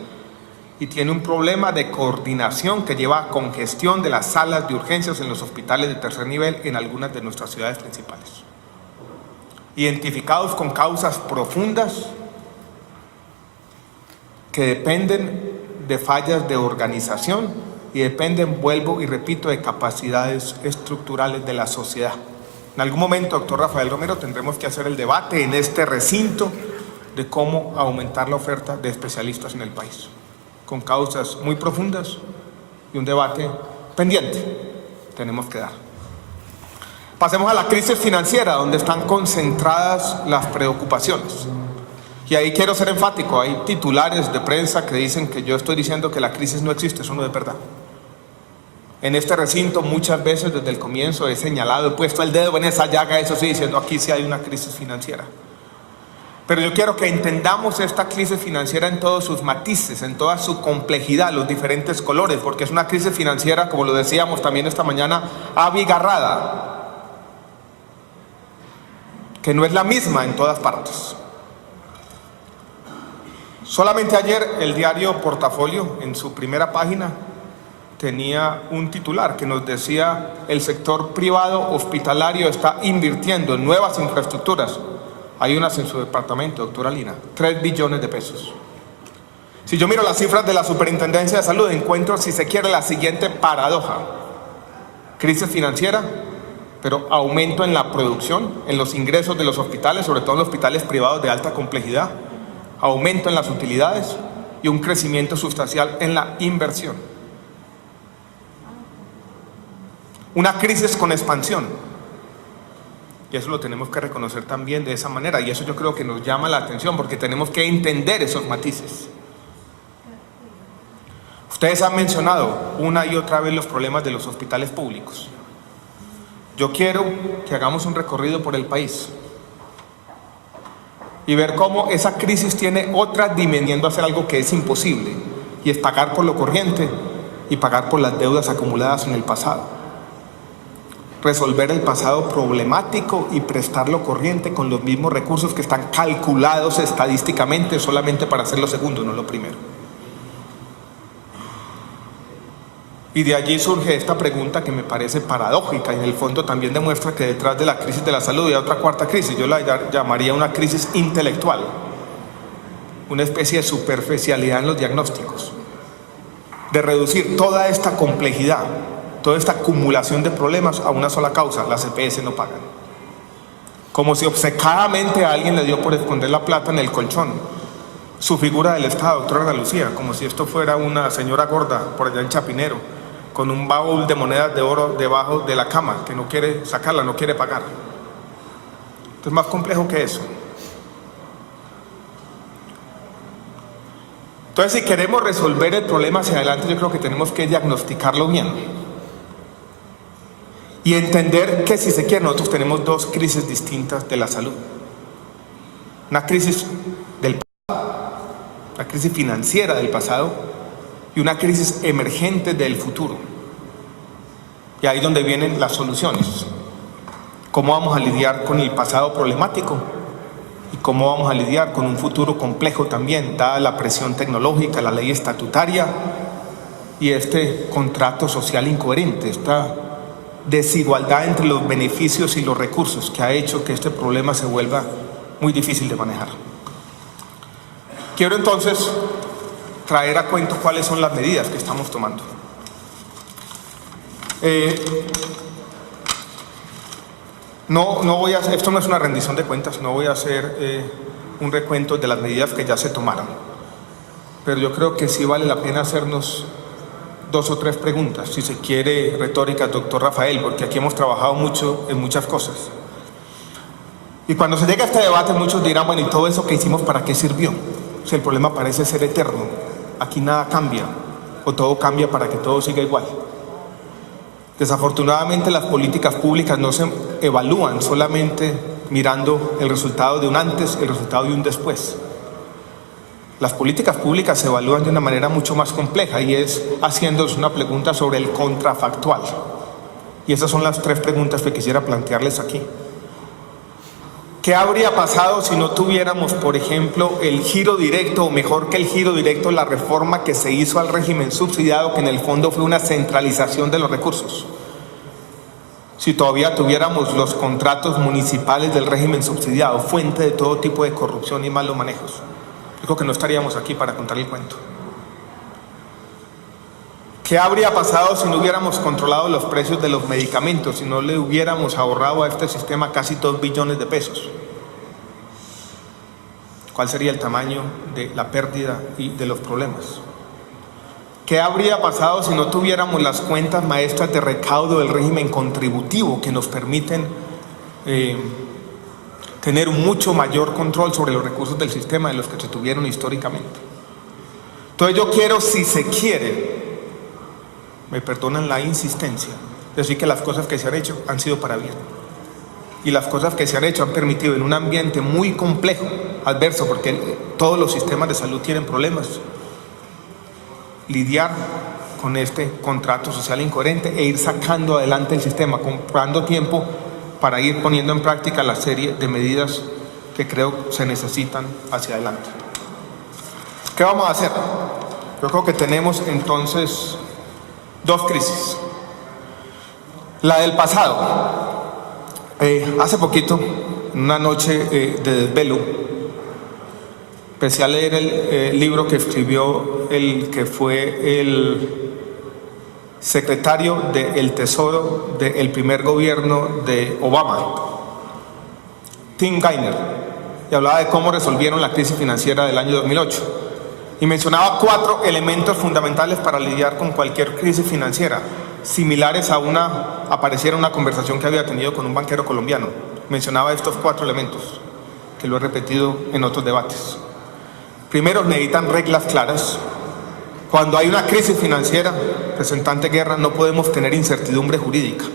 Y tiene un problema de coordinación que lleva a congestión de las salas de urgencias en los hospitales de tercer nivel en algunas de nuestras ciudades principales. Identificados con causas profundas que dependen de fallas de organización y dependen, vuelvo y repito, de capacidades estructurales de la sociedad. En algún momento, doctor Rafael Romero, tendremos que hacer el debate en este recinto de cómo aumentar la oferta de especialistas en el país, con causas muy profundas y un debate pendiente tenemos que dar. Pasemos a la crisis financiera, donde están concentradas las preocupaciones. Y ahí quiero ser enfático, hay titulares de prensa que dicen que yo estoy diciendo que la crisis no existe, eso no es verdad. En este recinto muchas veces desde el comienzo he señalado, he puesto el dedo en esa llaga, eso sí, diciendo aquí sí hay una crisis financiera. Pero yo quiero que entendamos esta crisis financiera en todos sus matices, en toda su complejidad, los diferentes colores, porque es una crisis financiera, como lo decíamos también esta mañana, abigarrada, que no es la misma en todas partes. Solamente ayer el diario Portafolio, en su primera página, tenía un titular que nos decía: el sector privado hospitalario está invirtiendo en nuevas infraestructuras. Hay unas en su departamento, doctora Lina, 3 billones de pesos. Si yo miro las cifras de la Superintendencia de Salud, encuentro, si se quiere, la siguiente paradoja: crisis financiera, pero aumento en la producción, en los ingresos de los hospitales, sobre todo en los hospitales privados de alta complejidad, aumento en las utilidades y un crecimiento sustancial en la inversión. Una crisis con expansión, y eso lo tenemos que reconocer también de esa manera, y eso yo creo que nos llama la atención porque tenemos que entender esos matices. Ustedes han mencionado una y otra vez los problemas de los hospitales públicos. Yo quiero que hagamos un recorrido por el país y ver cómo esa crisis tiene otra dimensión de hacer algo que es imposible, y es pagar por lo corriente y pagar por las deudas acumuladas en el pasado. Resolver el pasado problemático y prestar lo corriente con los mismos recursos que están calculados estadísticamente solamente para hacer lo segundo, no lo primero. Y de allí surge esta pregunta que me parece paradójica y en el fondo también demuestra que detrás de la crisis de la salud hay otra cuarta crisis. Yo la llamaría una crisis intelectual, una especie de superficialidad en los diagnósticos, de reducir toda esta complejidad, toda esta acumulación de problemas a una sola causa: las EPS no pagan. Como si obcecadamente a alguien le dio por esconder la plata en el colchón su figura del Estado, doctora Ana Lucía, como si esto fuera una señora gorda por allá en Chapinero, con un baúl de monedas de oro debajo de la cama, que no quiere sacarla, no quiere pagar. Esto es más complejo que eso. Entonces, si queremos resolver el problema hacia adelante, yo creo que tenemos que diagnosticarlo bien y entender que, si se quiere, nosotros tenemos 2 crisis distintas de la salud. Una crisis del pasado, una crisis financiera del pasado y una crisis emergente del futuro. Y ahí es donde vienen las soluciones. ¿Cómo vamos a lidiar con el pasado problemático? ¿Y cómo vamos a lidiar con un futuro complejo también, dada la presión tecnológica, la ley estatutaria y este contrato social incoherente, esta desigualdad entre los beneficios y los recursos que ha hecho que este problema se vuelva muy difícil de manejar? Quiero entonces traer a cuento cuáles son las medidas que estamos tomando. Esto no es una rendición de cuentas, no voy a hacer un recuento de las medidas que ya se tomaron, pero yo creo que sí vale la pena hacernos 2 o 3 preguntas, si se quiere retóricas, doctor Rafael, porque aquí hemos trabajado mucho en muchas cosas. Y cuando se llega a este debate, muchos dirán: bueno, ¿y todo eso que hicimos para qué sirvió? Si el problema parece ser eterno, aquí nada cambia, o todo cambia para que todo siga igual. Desafortunadamente, las políticas públicas no se evalúan solamente mirando el resultado de un antes, el resultado de un después. Las políticas públicas se evalúan de una manera mucho más compleja, y es haciéndose una pregunta sobre el contrafactual. Y esas son las 3 preguntas que quisiera plantearles aquí. ¿Qué habría pasado si no tuviéramos, por ejemplo, el giro directo, o mejor que el giro directo, la reforma que se hizo al régimen subsidiado, que en el fondo fue una centralización de los recursos? Si todavía tuviéramos los contratos municipales del régimen subsidiado, fuente de todo tipo de corrupción y malos manejos, yo creo que no estaríamos aquí para contar el cuento. ¿Qué habría pasado si no hubiéramos controlado los precios de los medicamentos, si no le hubiéramos ahorrado a este sistema casi 2 billones de pesos? ¿Cuál sería el tamaño de la pérdida y de los problemas? ¿Qué habría pasado si no tuviéramos las cuentas maestras de recaudo del régimen contributivo que nos permiten tener un mucho mayor control sobre los recursos del sistema de los que se tuvieron históricamente? Entonces yo quiero, si se quiere, me perdonan la insistencia, decir que las cosas que se han hecho han sido para bien. Y las cosas que se han hecho han permitido, en un ambiente muy complejo, adverso, porque todos los sistemas de salud tienen problemas, lidiar con este contrato social incoherente e ir sacando adelante el sistema, comprando tiempo para ir poniendo en práctica la serie de medidas que creo se necesitan hacia adelante. ¿Qué vamos a hacer? Yo creo que tenemos entonces 2 crisis. La del pasado. Hace poquito, en una noche de desvelo, empecé a leer el libro que escribió el que fue el secretario del Tesoro del primer gobierno de Obama, Tim Geithner, y hablaba de cómo resolvieron la crisis financiera del año 2008. Y mencionaba 4 elementos fundamentales para lidiar con cualquier crisis financiera, similares a apareciera una conversación que había tenido con un banquero colombiano. Mencionaba estos 4 elementos, que lo he repetido en otros debates. Primero, necesitan reglas claras. Cuando hay una crisis financiera, representante Guerra, no podemos tener incertidumbre jurídica.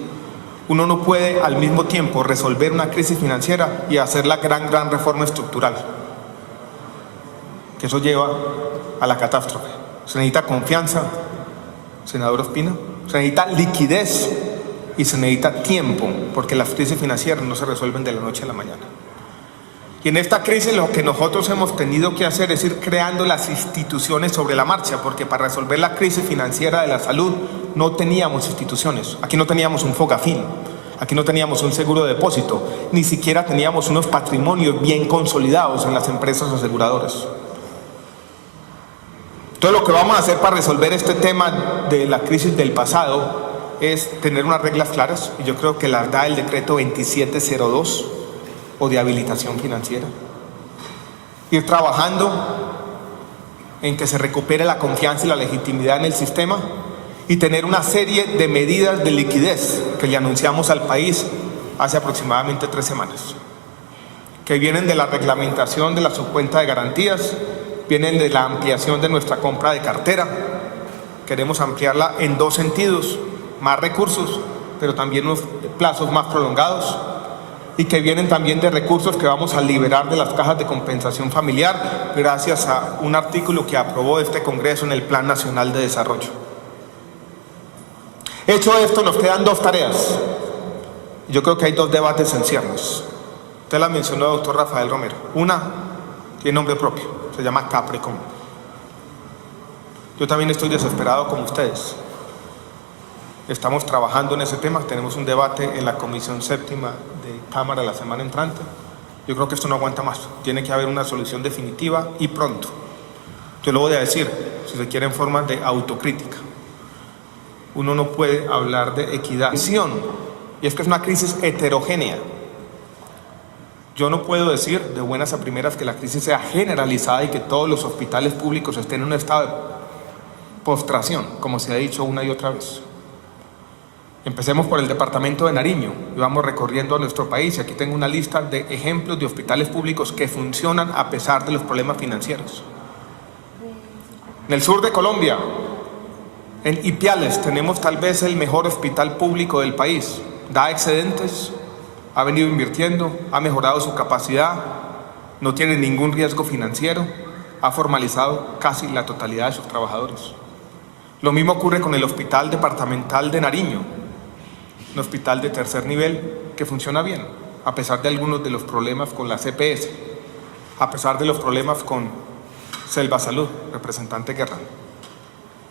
Uno no puede al mismo tiempo resolver una crisis financiera y hacer la gran reforma estructural, que eso lleva a la catástrofe. Se necesita confianza, senador Ospina, se necesita liquidez y se necesita tiempo, porque las crisis financieras no se resuelven de la noche a la mañana. Y en esta crisis lo que nosotros hemos tenido que hacer es ir creando las instituciones sobre la marcha, porque para resolver la crisis financiera de la salud no teníamos instituciones. Aquí no teníamos un Fogafín, aquí no teníamos un seguro de depósito, ni siquiera teníamos unos patrimonios bien consolidados en las empresas aseguradoras. Entonces lo que vamos a hacer para resolver este tema de la crisis del pasado es tener unas reglas claras, y yo creo que las da el decreto 2702 o de habilitación financiera. Ir trabajando en que se recupere la confianza y la legitimidad en el sistema y tener una serie de medidas de liquidez que le anunciamos al país hace aproximadamente 3 semanas, que vienen de la reglamentación de la subcuenta de garantías, vienen de la ampliación de nuestra compra de cartera. Queremos ampliarla en 2 sentidos, más recursos, pero también unos plazos más prolongados, y que vienen también de recursos que vamos a liberar de las cajas de compensación familiar gracias a un artículo que aprobó este Congreso en el Plan Nacional de Desarrollo. Hecho esto, nos quedan 2 tareas. Yo creo que hay 2 debates en ciernes. Usted la mencionó, doctor Rafael Romero. Una tiene nombre propio, se llama Caprecom. Yo también estoy desesperado como ustedes. Estamos trabajando en ese tema, tenemos un debate en la Comisión Séptima de Cámara la semana entrante. Yo creo que esto no aguanta más, tiene que haber una solución definitiva y pronto. Yo lo voy a decir, si se quiere, en forma de autocrítica. Uno no puede hablar de equidad. Y es que es una crisis heterogénea. Yo no puedo decir de buenas a primeras que la crisis sea generalizada y que todos los hospitales públicos estén en un estado de postración, como se ha dicho una y otra vez. Empecemos por el departamento de Nariño y vamos recorriendo a nuestro país, y aquí tengo una lista de ejemplos de hospitales públicos que funcionan a pesar de los problemas financieros. En el sur de Colombia, en Ipiales, tenemos tal vez el mejor hospital público del país. Da excedentes, ha venido invirtiendo, ha mejorado su capacidad, no tiene ningún riesgo financiero, ha formalizado casi la totalidad de sus trabajadores. Lo mismo ocurre con el Hospital Departamental de Nariño, un hospital de 3er nivel que funciona bien. a pesar de algunos de los problemas con las EPS, a pesar de los problemas con Selva Salud, representante Guerra.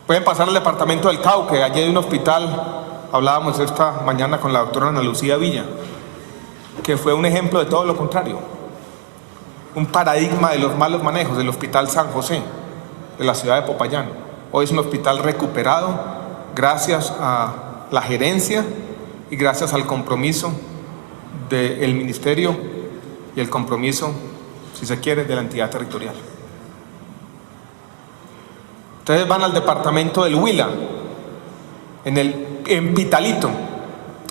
Pueden pasar al departamento del Cauca, allí hay un hospital, hablábamos esta mañana con la doctora Ana Lucía Villa, que fue un ejemplo de todo lo contrario, un paradigma de los malos manejos del Hospital San José, de la ciudad de Popayán. Hoy es un hospital recuperado gracias a la gerencia y gracias al compromiso del ministerio y el compromiso, si se quiere, de la entidad territorial. Ustedes van al departamento del Huila, en Pitalito,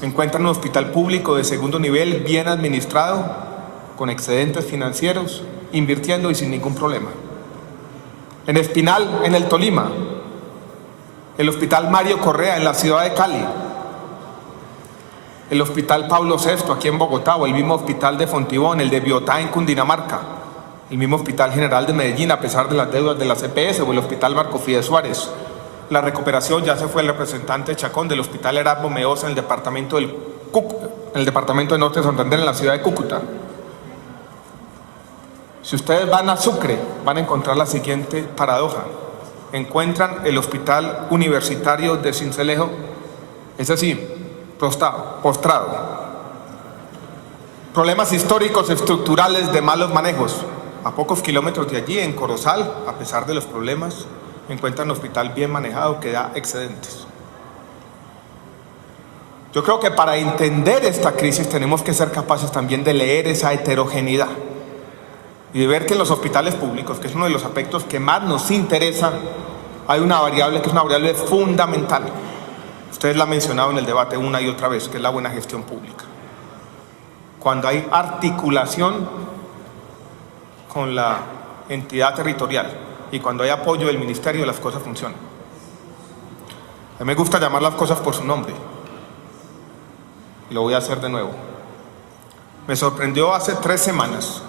encuentran un hospital público de segundo nivel, bien administrado, con excedentes financieros, invirtiendo y sin ningún problema. En Espinal, en el Tolima, el hospital Mario Correa en la ciudad de Cali, el hospital Pablo VI aquí en Bogotá, o el mismo hospital de Fontibón, el de Biotá en Cundinamarca, el mismo Hospital General de Medellín, a pesar de las deudas de la CPS, o el Hospital Marco Fide Suárez. La recuperación, ya se fue el representante Chacón, del Hospital Erasmo Meosa en el departamento del en el departamento de Norte de Santander, en la ciudad de Cúcuta. Si ustedes van a Sucre, van a encontrar la siguiente paradoja. Encuentran el Hospital Universitario de Sincelejo, es así, postrado. Problemas históricos, estructurales, de malos manejos. A pocos kilómetros de allí, en Corozal, a pesar de los problemas, encuentran un hospital bien manejado que da excedentes. Yo creo que para entender esta crisis tenemos que ser capaces también de leer esa heterogeneidad y de ver que en los hospitales públicos, que es uno de los aspectos que más nos interesa, hay una variable que es una variable fundamental. Ustedes la han mencionado en el debate una y otra vez, que es la buena gestión pública. Cuando hay articulación con la entidad territorial y cuando hay apoyo del ministerio, las cosas funcionan. A mí me gusta llamar las cosas por su nombre y lo voy a hacer de nuevo. Me sorprendió hace 3 semanas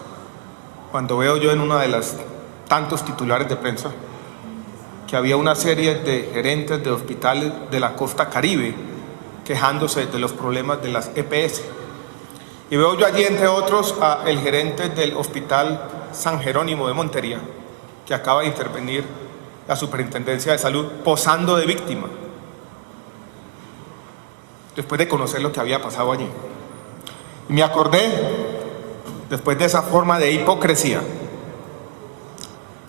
cuando veo yo en una de las tantos titulares de prensa que había una serie de gerentes de hospitales de la costa Caribe quejándose de los problemas de las EPS. Y veo yo allí, entre otros, al gerente del Hospital San Jerónimo de Montería, que acaba de intervenir la Superintendencia de Salud posando de víctima, después de conocer lo que había pasado allí. Y me acordé, después de esa forma de hipocresía,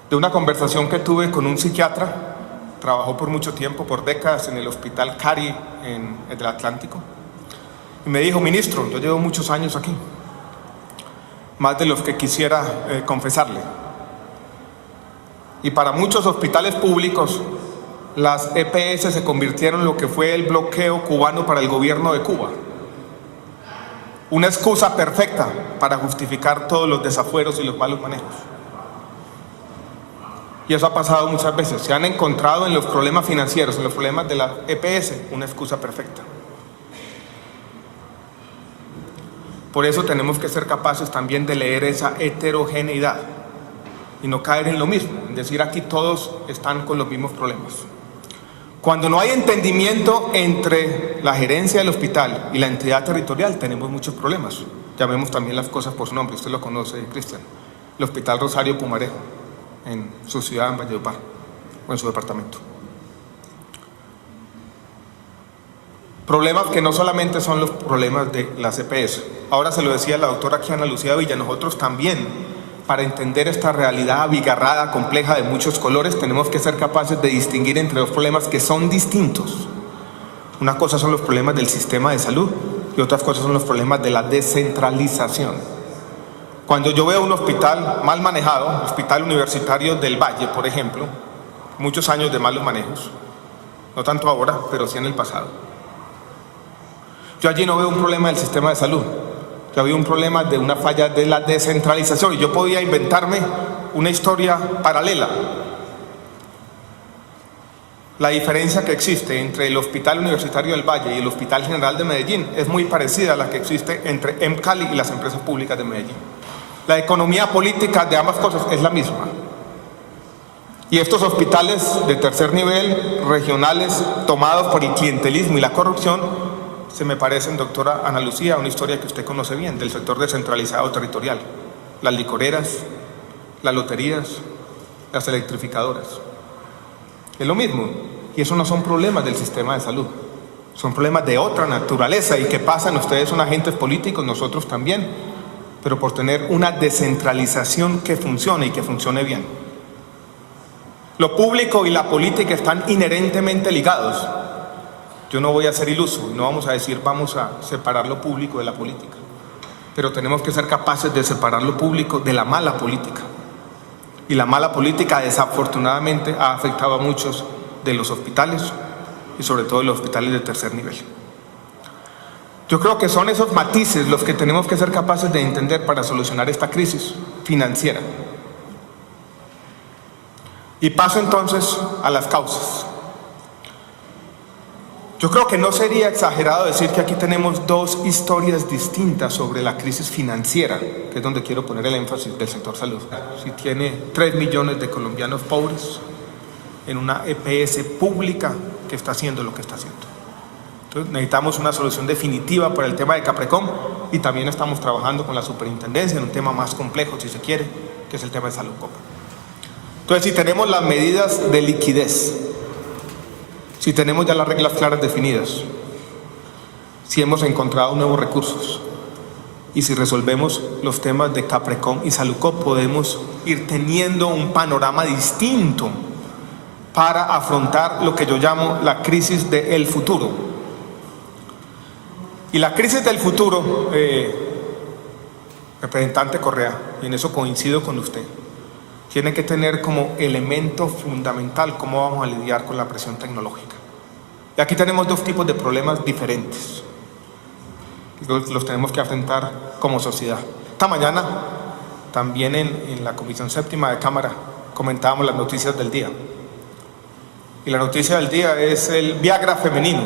de una conversación que tuve con un psiquiatra, trabajó por mucho tiempo, por décadas, en el Hospital Cari, en el Atlántico, y me dijo: ministro, yo llevo muchos años aquí, más de los que quisiera confesarle, y para muchos hospitales públicos las EPS se convirtieron en lo que fue el bloqueo cubano para el gobierno de Cuba, una excusa perfecta para justificar todos los desafueros y los malos manejos. Y eso ha pasado muchas veces. Se han encontrado en los problemas financieros, en los problemas de la EPS, una excusa perfecta. Por eso tenemos que ser capaces también de leer esa heterogeneidad y no caer en lo mismo, en decir aquí todos están con los mismos problemas. Cuando no hay entendimiento entre la gerencia del hospital y la entidad territorial, tenemos muchos problemas. Llamemos también las cosas por su nombre, usted lo conoce, Cristian. El Hospital Rosario Pumarejo, en su ciudad, en Valledupar, o en su departamento. Problemas que no solamente son los problemas de las EPS. Ahora se lo decía la doctora Ana Lucía Villa, nosotros también, para entender esta realidad abigarrada, compleja, de muchos colores, tenemos que ser capaces de distinguir entre dos problemas que son distintos. Una cosa son los problemas del sistema de salud y otras cosas son los problemas de la descentralización. Cuando yo veo un hospital mal manejado, Hospital Universitario del Valle, por ejemplo, muchos años de malos manejos, no tanto ahora, pero sí en el pasado. Yo allí no veo un problema del sistema de salud, yo había un problema de una falla de la descentralización y yo podía inventarme una historia paralela. La diferencia que existe entre el Hospital Universitario del Valle y el Hospital General de Medellín es muy parecida a la que existe entre EMCALI y las empresas públicas de Medellín. La economía política de ambas cosas es la misma. Y estos hospitales de tercer nivel, regionales, tomados por el clientelismo y la corrupción, se me parecen, doctora Ana Lucía, a una historia que usted conoce bien, del sector descentralizado territorial. Las licoreras, las loterías, las electrificadoras. Es lo mismo, y eso no son problemas del sistema de salud, son problemas de otra naturaleza. ¿Y qué pasan? Ustedes son agentes políticos, nosotros también, pero por tener una descentralización que funcione y que funcione bien. Lo público y la política están inherentemente ligados. Yo no voy a ser iluso, no vamos a decir vamos a separar lo público de la política, pero tenemos que ser capaces de separar lo público de la mala política. Y la mala política desafortunadamente ha afectado a muchos de los hospitales y sobre todo los hospitales de tercer nivel. Yo creo que son esos matices los que tenemos que ser capaces de entender para solucionar esta crisis financiera. Y paso entonces a las causas. Yo creo que no sería exagerado decir que aquí tenemos dos historias distintas sobre la crisis financiera, que es donde quiero poner el énfasis del sector salud. Si tiene 3 millones de colombianos pobres en una EPS pública que está haciendo lo que está haciendo. Entonces necesitamos una solución definitiva para el tema de Caprecom y también estamos trabajando con la superintendencia en un tema más complejo, si se quiere, que es el tema de Salud Copa. Entonces, si tenemos las medidas de liquidez, si tenemos ya las reglas claras definidas, si hemos encontrado nuevos recursos y si resolvemos los temas de Caprecom y Salucop, podemos ir teniendo un panorama distinto para afrontar lo que yo llamo la crisis del futuro. Y la crisis del futuro, representante Correa, y en eso coincido con usted, tiene que tener como elemento fundamental cómo vamos a lidiar con la presión tecnológica. Y aquí tenemos dos tipos de problemas diferentes. Los tenemos que afrontar como sociedad. Esta mañana, también en la Comisión Séptima de Cámara, comentábamos las noticias del día. Y la noticia del día es el Viagra femenino.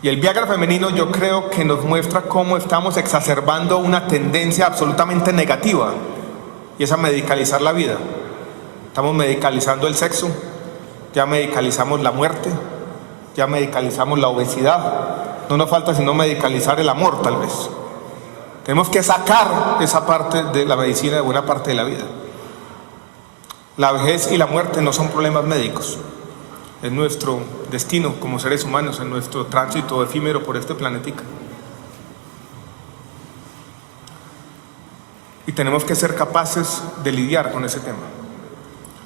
Y el Viagra femenino yo creo que nos muestra cómo estamos exacerbando una tendencia absolutamente negativa, y es a medicalizar la vida. Estamos medicalizando el sexo, ya medicalizamos la muerte, ya medicalizamos la obesidad. No nos falta sino medicalizar el amor, tal vez. Tenemos que sacar esa parte de la medicina de buena parte de la vida. La vejez y la muerte no son problemas médicos. Es nuestro destino como seres humanos, en nuestro tránsito efímero por este planetica. Y tenemos que ser capaces de lidiar con ese tema.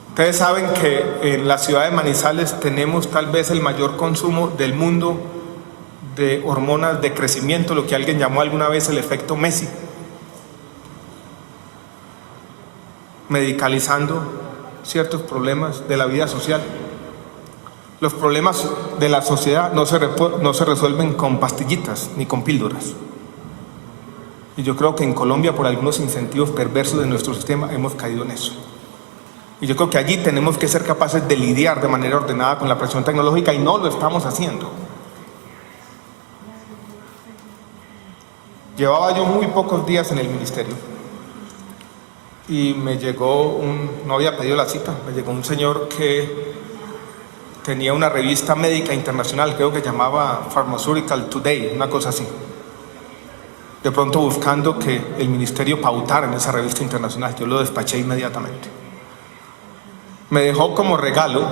Ustedes saben que en la ciudad de Manizales tenemos tal vez el mayor consumo del mundo de hormonas de crecimiento, lo que alguien llamó alguna vez el efecto Messi. Medicalizando ciertos problemas de la vida social. Los problemas de la sociedad no se resuelven con pastillitas ni con píldoras. Y yo creo que en Colombia, por algunos incentivos perversos de nuestro sistema, hemos caído en eso. Y yo creo que allí tenemos que ser capaces de lidiar de manera ordenada con la presión tecnológica, y no lo estamos haciendo. Llevaba yo muy pocos días en el ministerio y me llegó no había pedido la cita, me llegó un señor que tenía una revista médica internacional, creo que llamaba Pharmaceutical Today, una cosa así. De pronto buscando que el ministerio pautara en esa revista internacional, yo lo despaché inmediatamente. Me dejó como regalo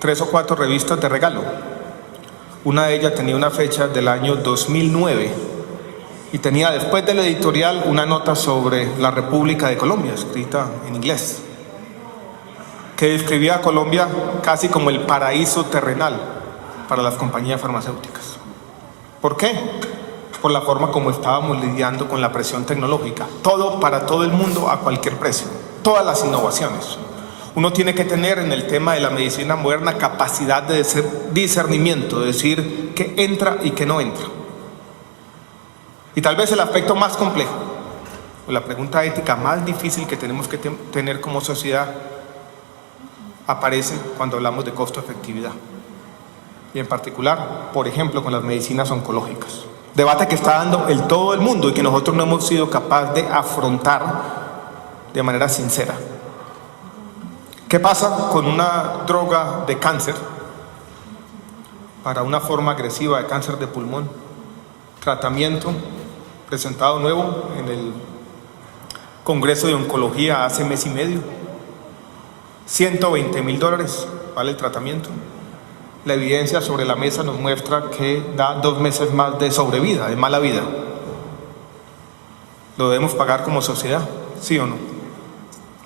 3 o 4 revistas de regalo. Una de ellas tenía una fecha del año 2009 y tenía después del editorial una nota sobre la República de Colombia, escrita en inglés, que describía a Colombia casi como el paraíso terrenal para las compañías farmacéuticas. ¿Por qué? Por la forma como estábamos lidiando con la presión tecnológica. Todo para todo el mundo a cualquier precio. Todas las innovaciones. Uno tiene que tener en el tema de la medicina moderna capacidad de discernimiento, de decir qué entra y qué no entra. Y tal vez el aspecto más complejo, o la pregunta ética más difícil que tenemos que tener como sociedad, aparece cuando hablamos de costo-efectividad. Y en particular, por ejemplo, con las medicinas oncológicas. Debate que está dando todo el mundo y que nosotros no hemos sido capaces de afrontar de manera sincera. ¿Qué pasa con una droga de cáncer? para una forma agresiva de cáncer de pulmón. Tratamiento presentado nuevo en el Congreso de Oncología hace mes y medio. $120,000 vale el tratamiento. La evidencia sobre la mesa nos muestra que da 2 meses más de sobrevida, de mala vida. ¿Lo debemos pagar como sociedad? ¿Sí o no?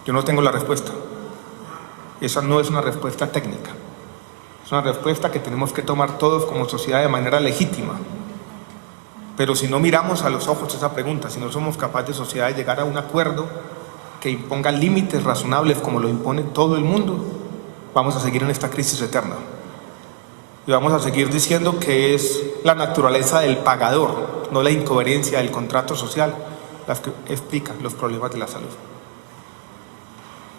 Yo no tengo la respuesta. Esa no es una respuesta técnica. Es una respuesta que tenemos que tomar todos como sociedad de manera legítima. Pero si no miramos a los ojos esa pregunta, si no somos capaces de sociedad de llegar a un acuerdo que imponga límites razonables como lo impone todo el mundo, vamos a seguir en esta crisis eterna. Y vamos a seguir diciendo que es la naturaleza del pagador, no la incoherencia del contrato social, las que explican los problemas de la salud.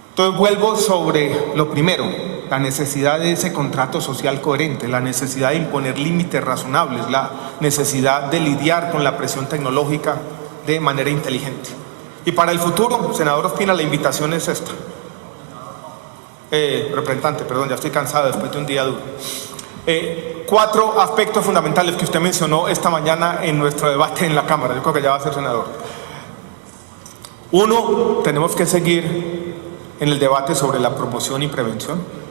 Entonces vuelvo sobre lo primero, la necesidad de ese contrato social coherente, la necesidad de imponer límites razonables, la necesidad de lidiar con la presión tecnológica de manera inteligente. Y para el futuro, senador Ospina, la invitación es esta. Representante, perdón, ya estoy cansado después de un día duro. 4 aspectos fundamentales que usted mencionó esta mañana en nuestro debate en la Cámara. Yo creo que ya va a ser senador. 1, tenemos que seguir en el debate sobre la promoción y prevención.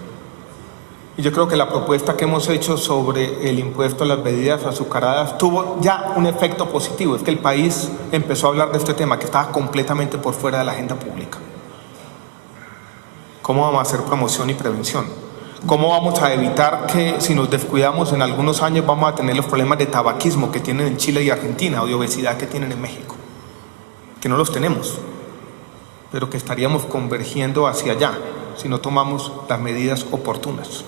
Y yo creo que la propuesta que hemos hecho sobre el impuesto a las bebidas azucaradas tuvo ya un efecto positivo. Es que el país empezó a hablar de este tema que estaba completamente por fuera de la agenda pública. ¿Cómo vamos a hacer promoción y prevención? ¿Cómo vamos a evitar que, si nos descuidamos, en algunos años vamos a tener los problemas de tabaquismo que tienen en Chile y Argentina o de obesidad que tienen en México? Que no los tenemos, pero que estaríamos convergiendo hacia allá si no tomamos las medidas oportunas.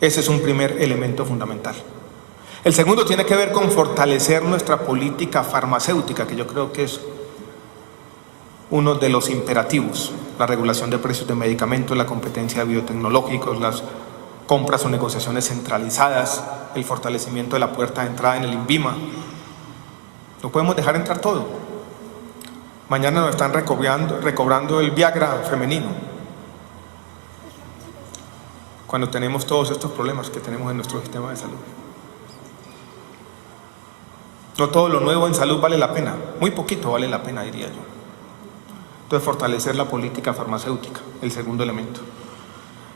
Ese es un primer elemento fundamental. El segundo tiene que ver con fortalecer nuestra política farmacéutica, que yo creo que es uno de los imperativos: la regulación de precios de medicamentos, la competencia de biotecnológicos, las compras o negociaciones centralizadas, el fortalecimiento de la puerta de entrada en el INVIMA. No podemos dejar entrar todo. Mañana nos están recobrando el Viagra femenino, cuando tenemos todos estos problemas que tenemos en nuestro sistema de salud. No todo lo nuevo en salud vale la pena, muy poquito vale la pena, diría yo. Entonces, fortalecer la política farmacéutica, el segundo elemento.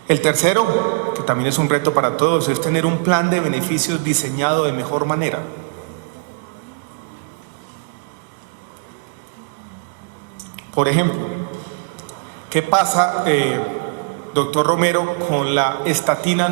El tercero, que también es un reto para todos, es tener un plan de beneficios diseñado de mejor manera. Por ejemplo, ¿qué pasa, doctor Romero, con la estatina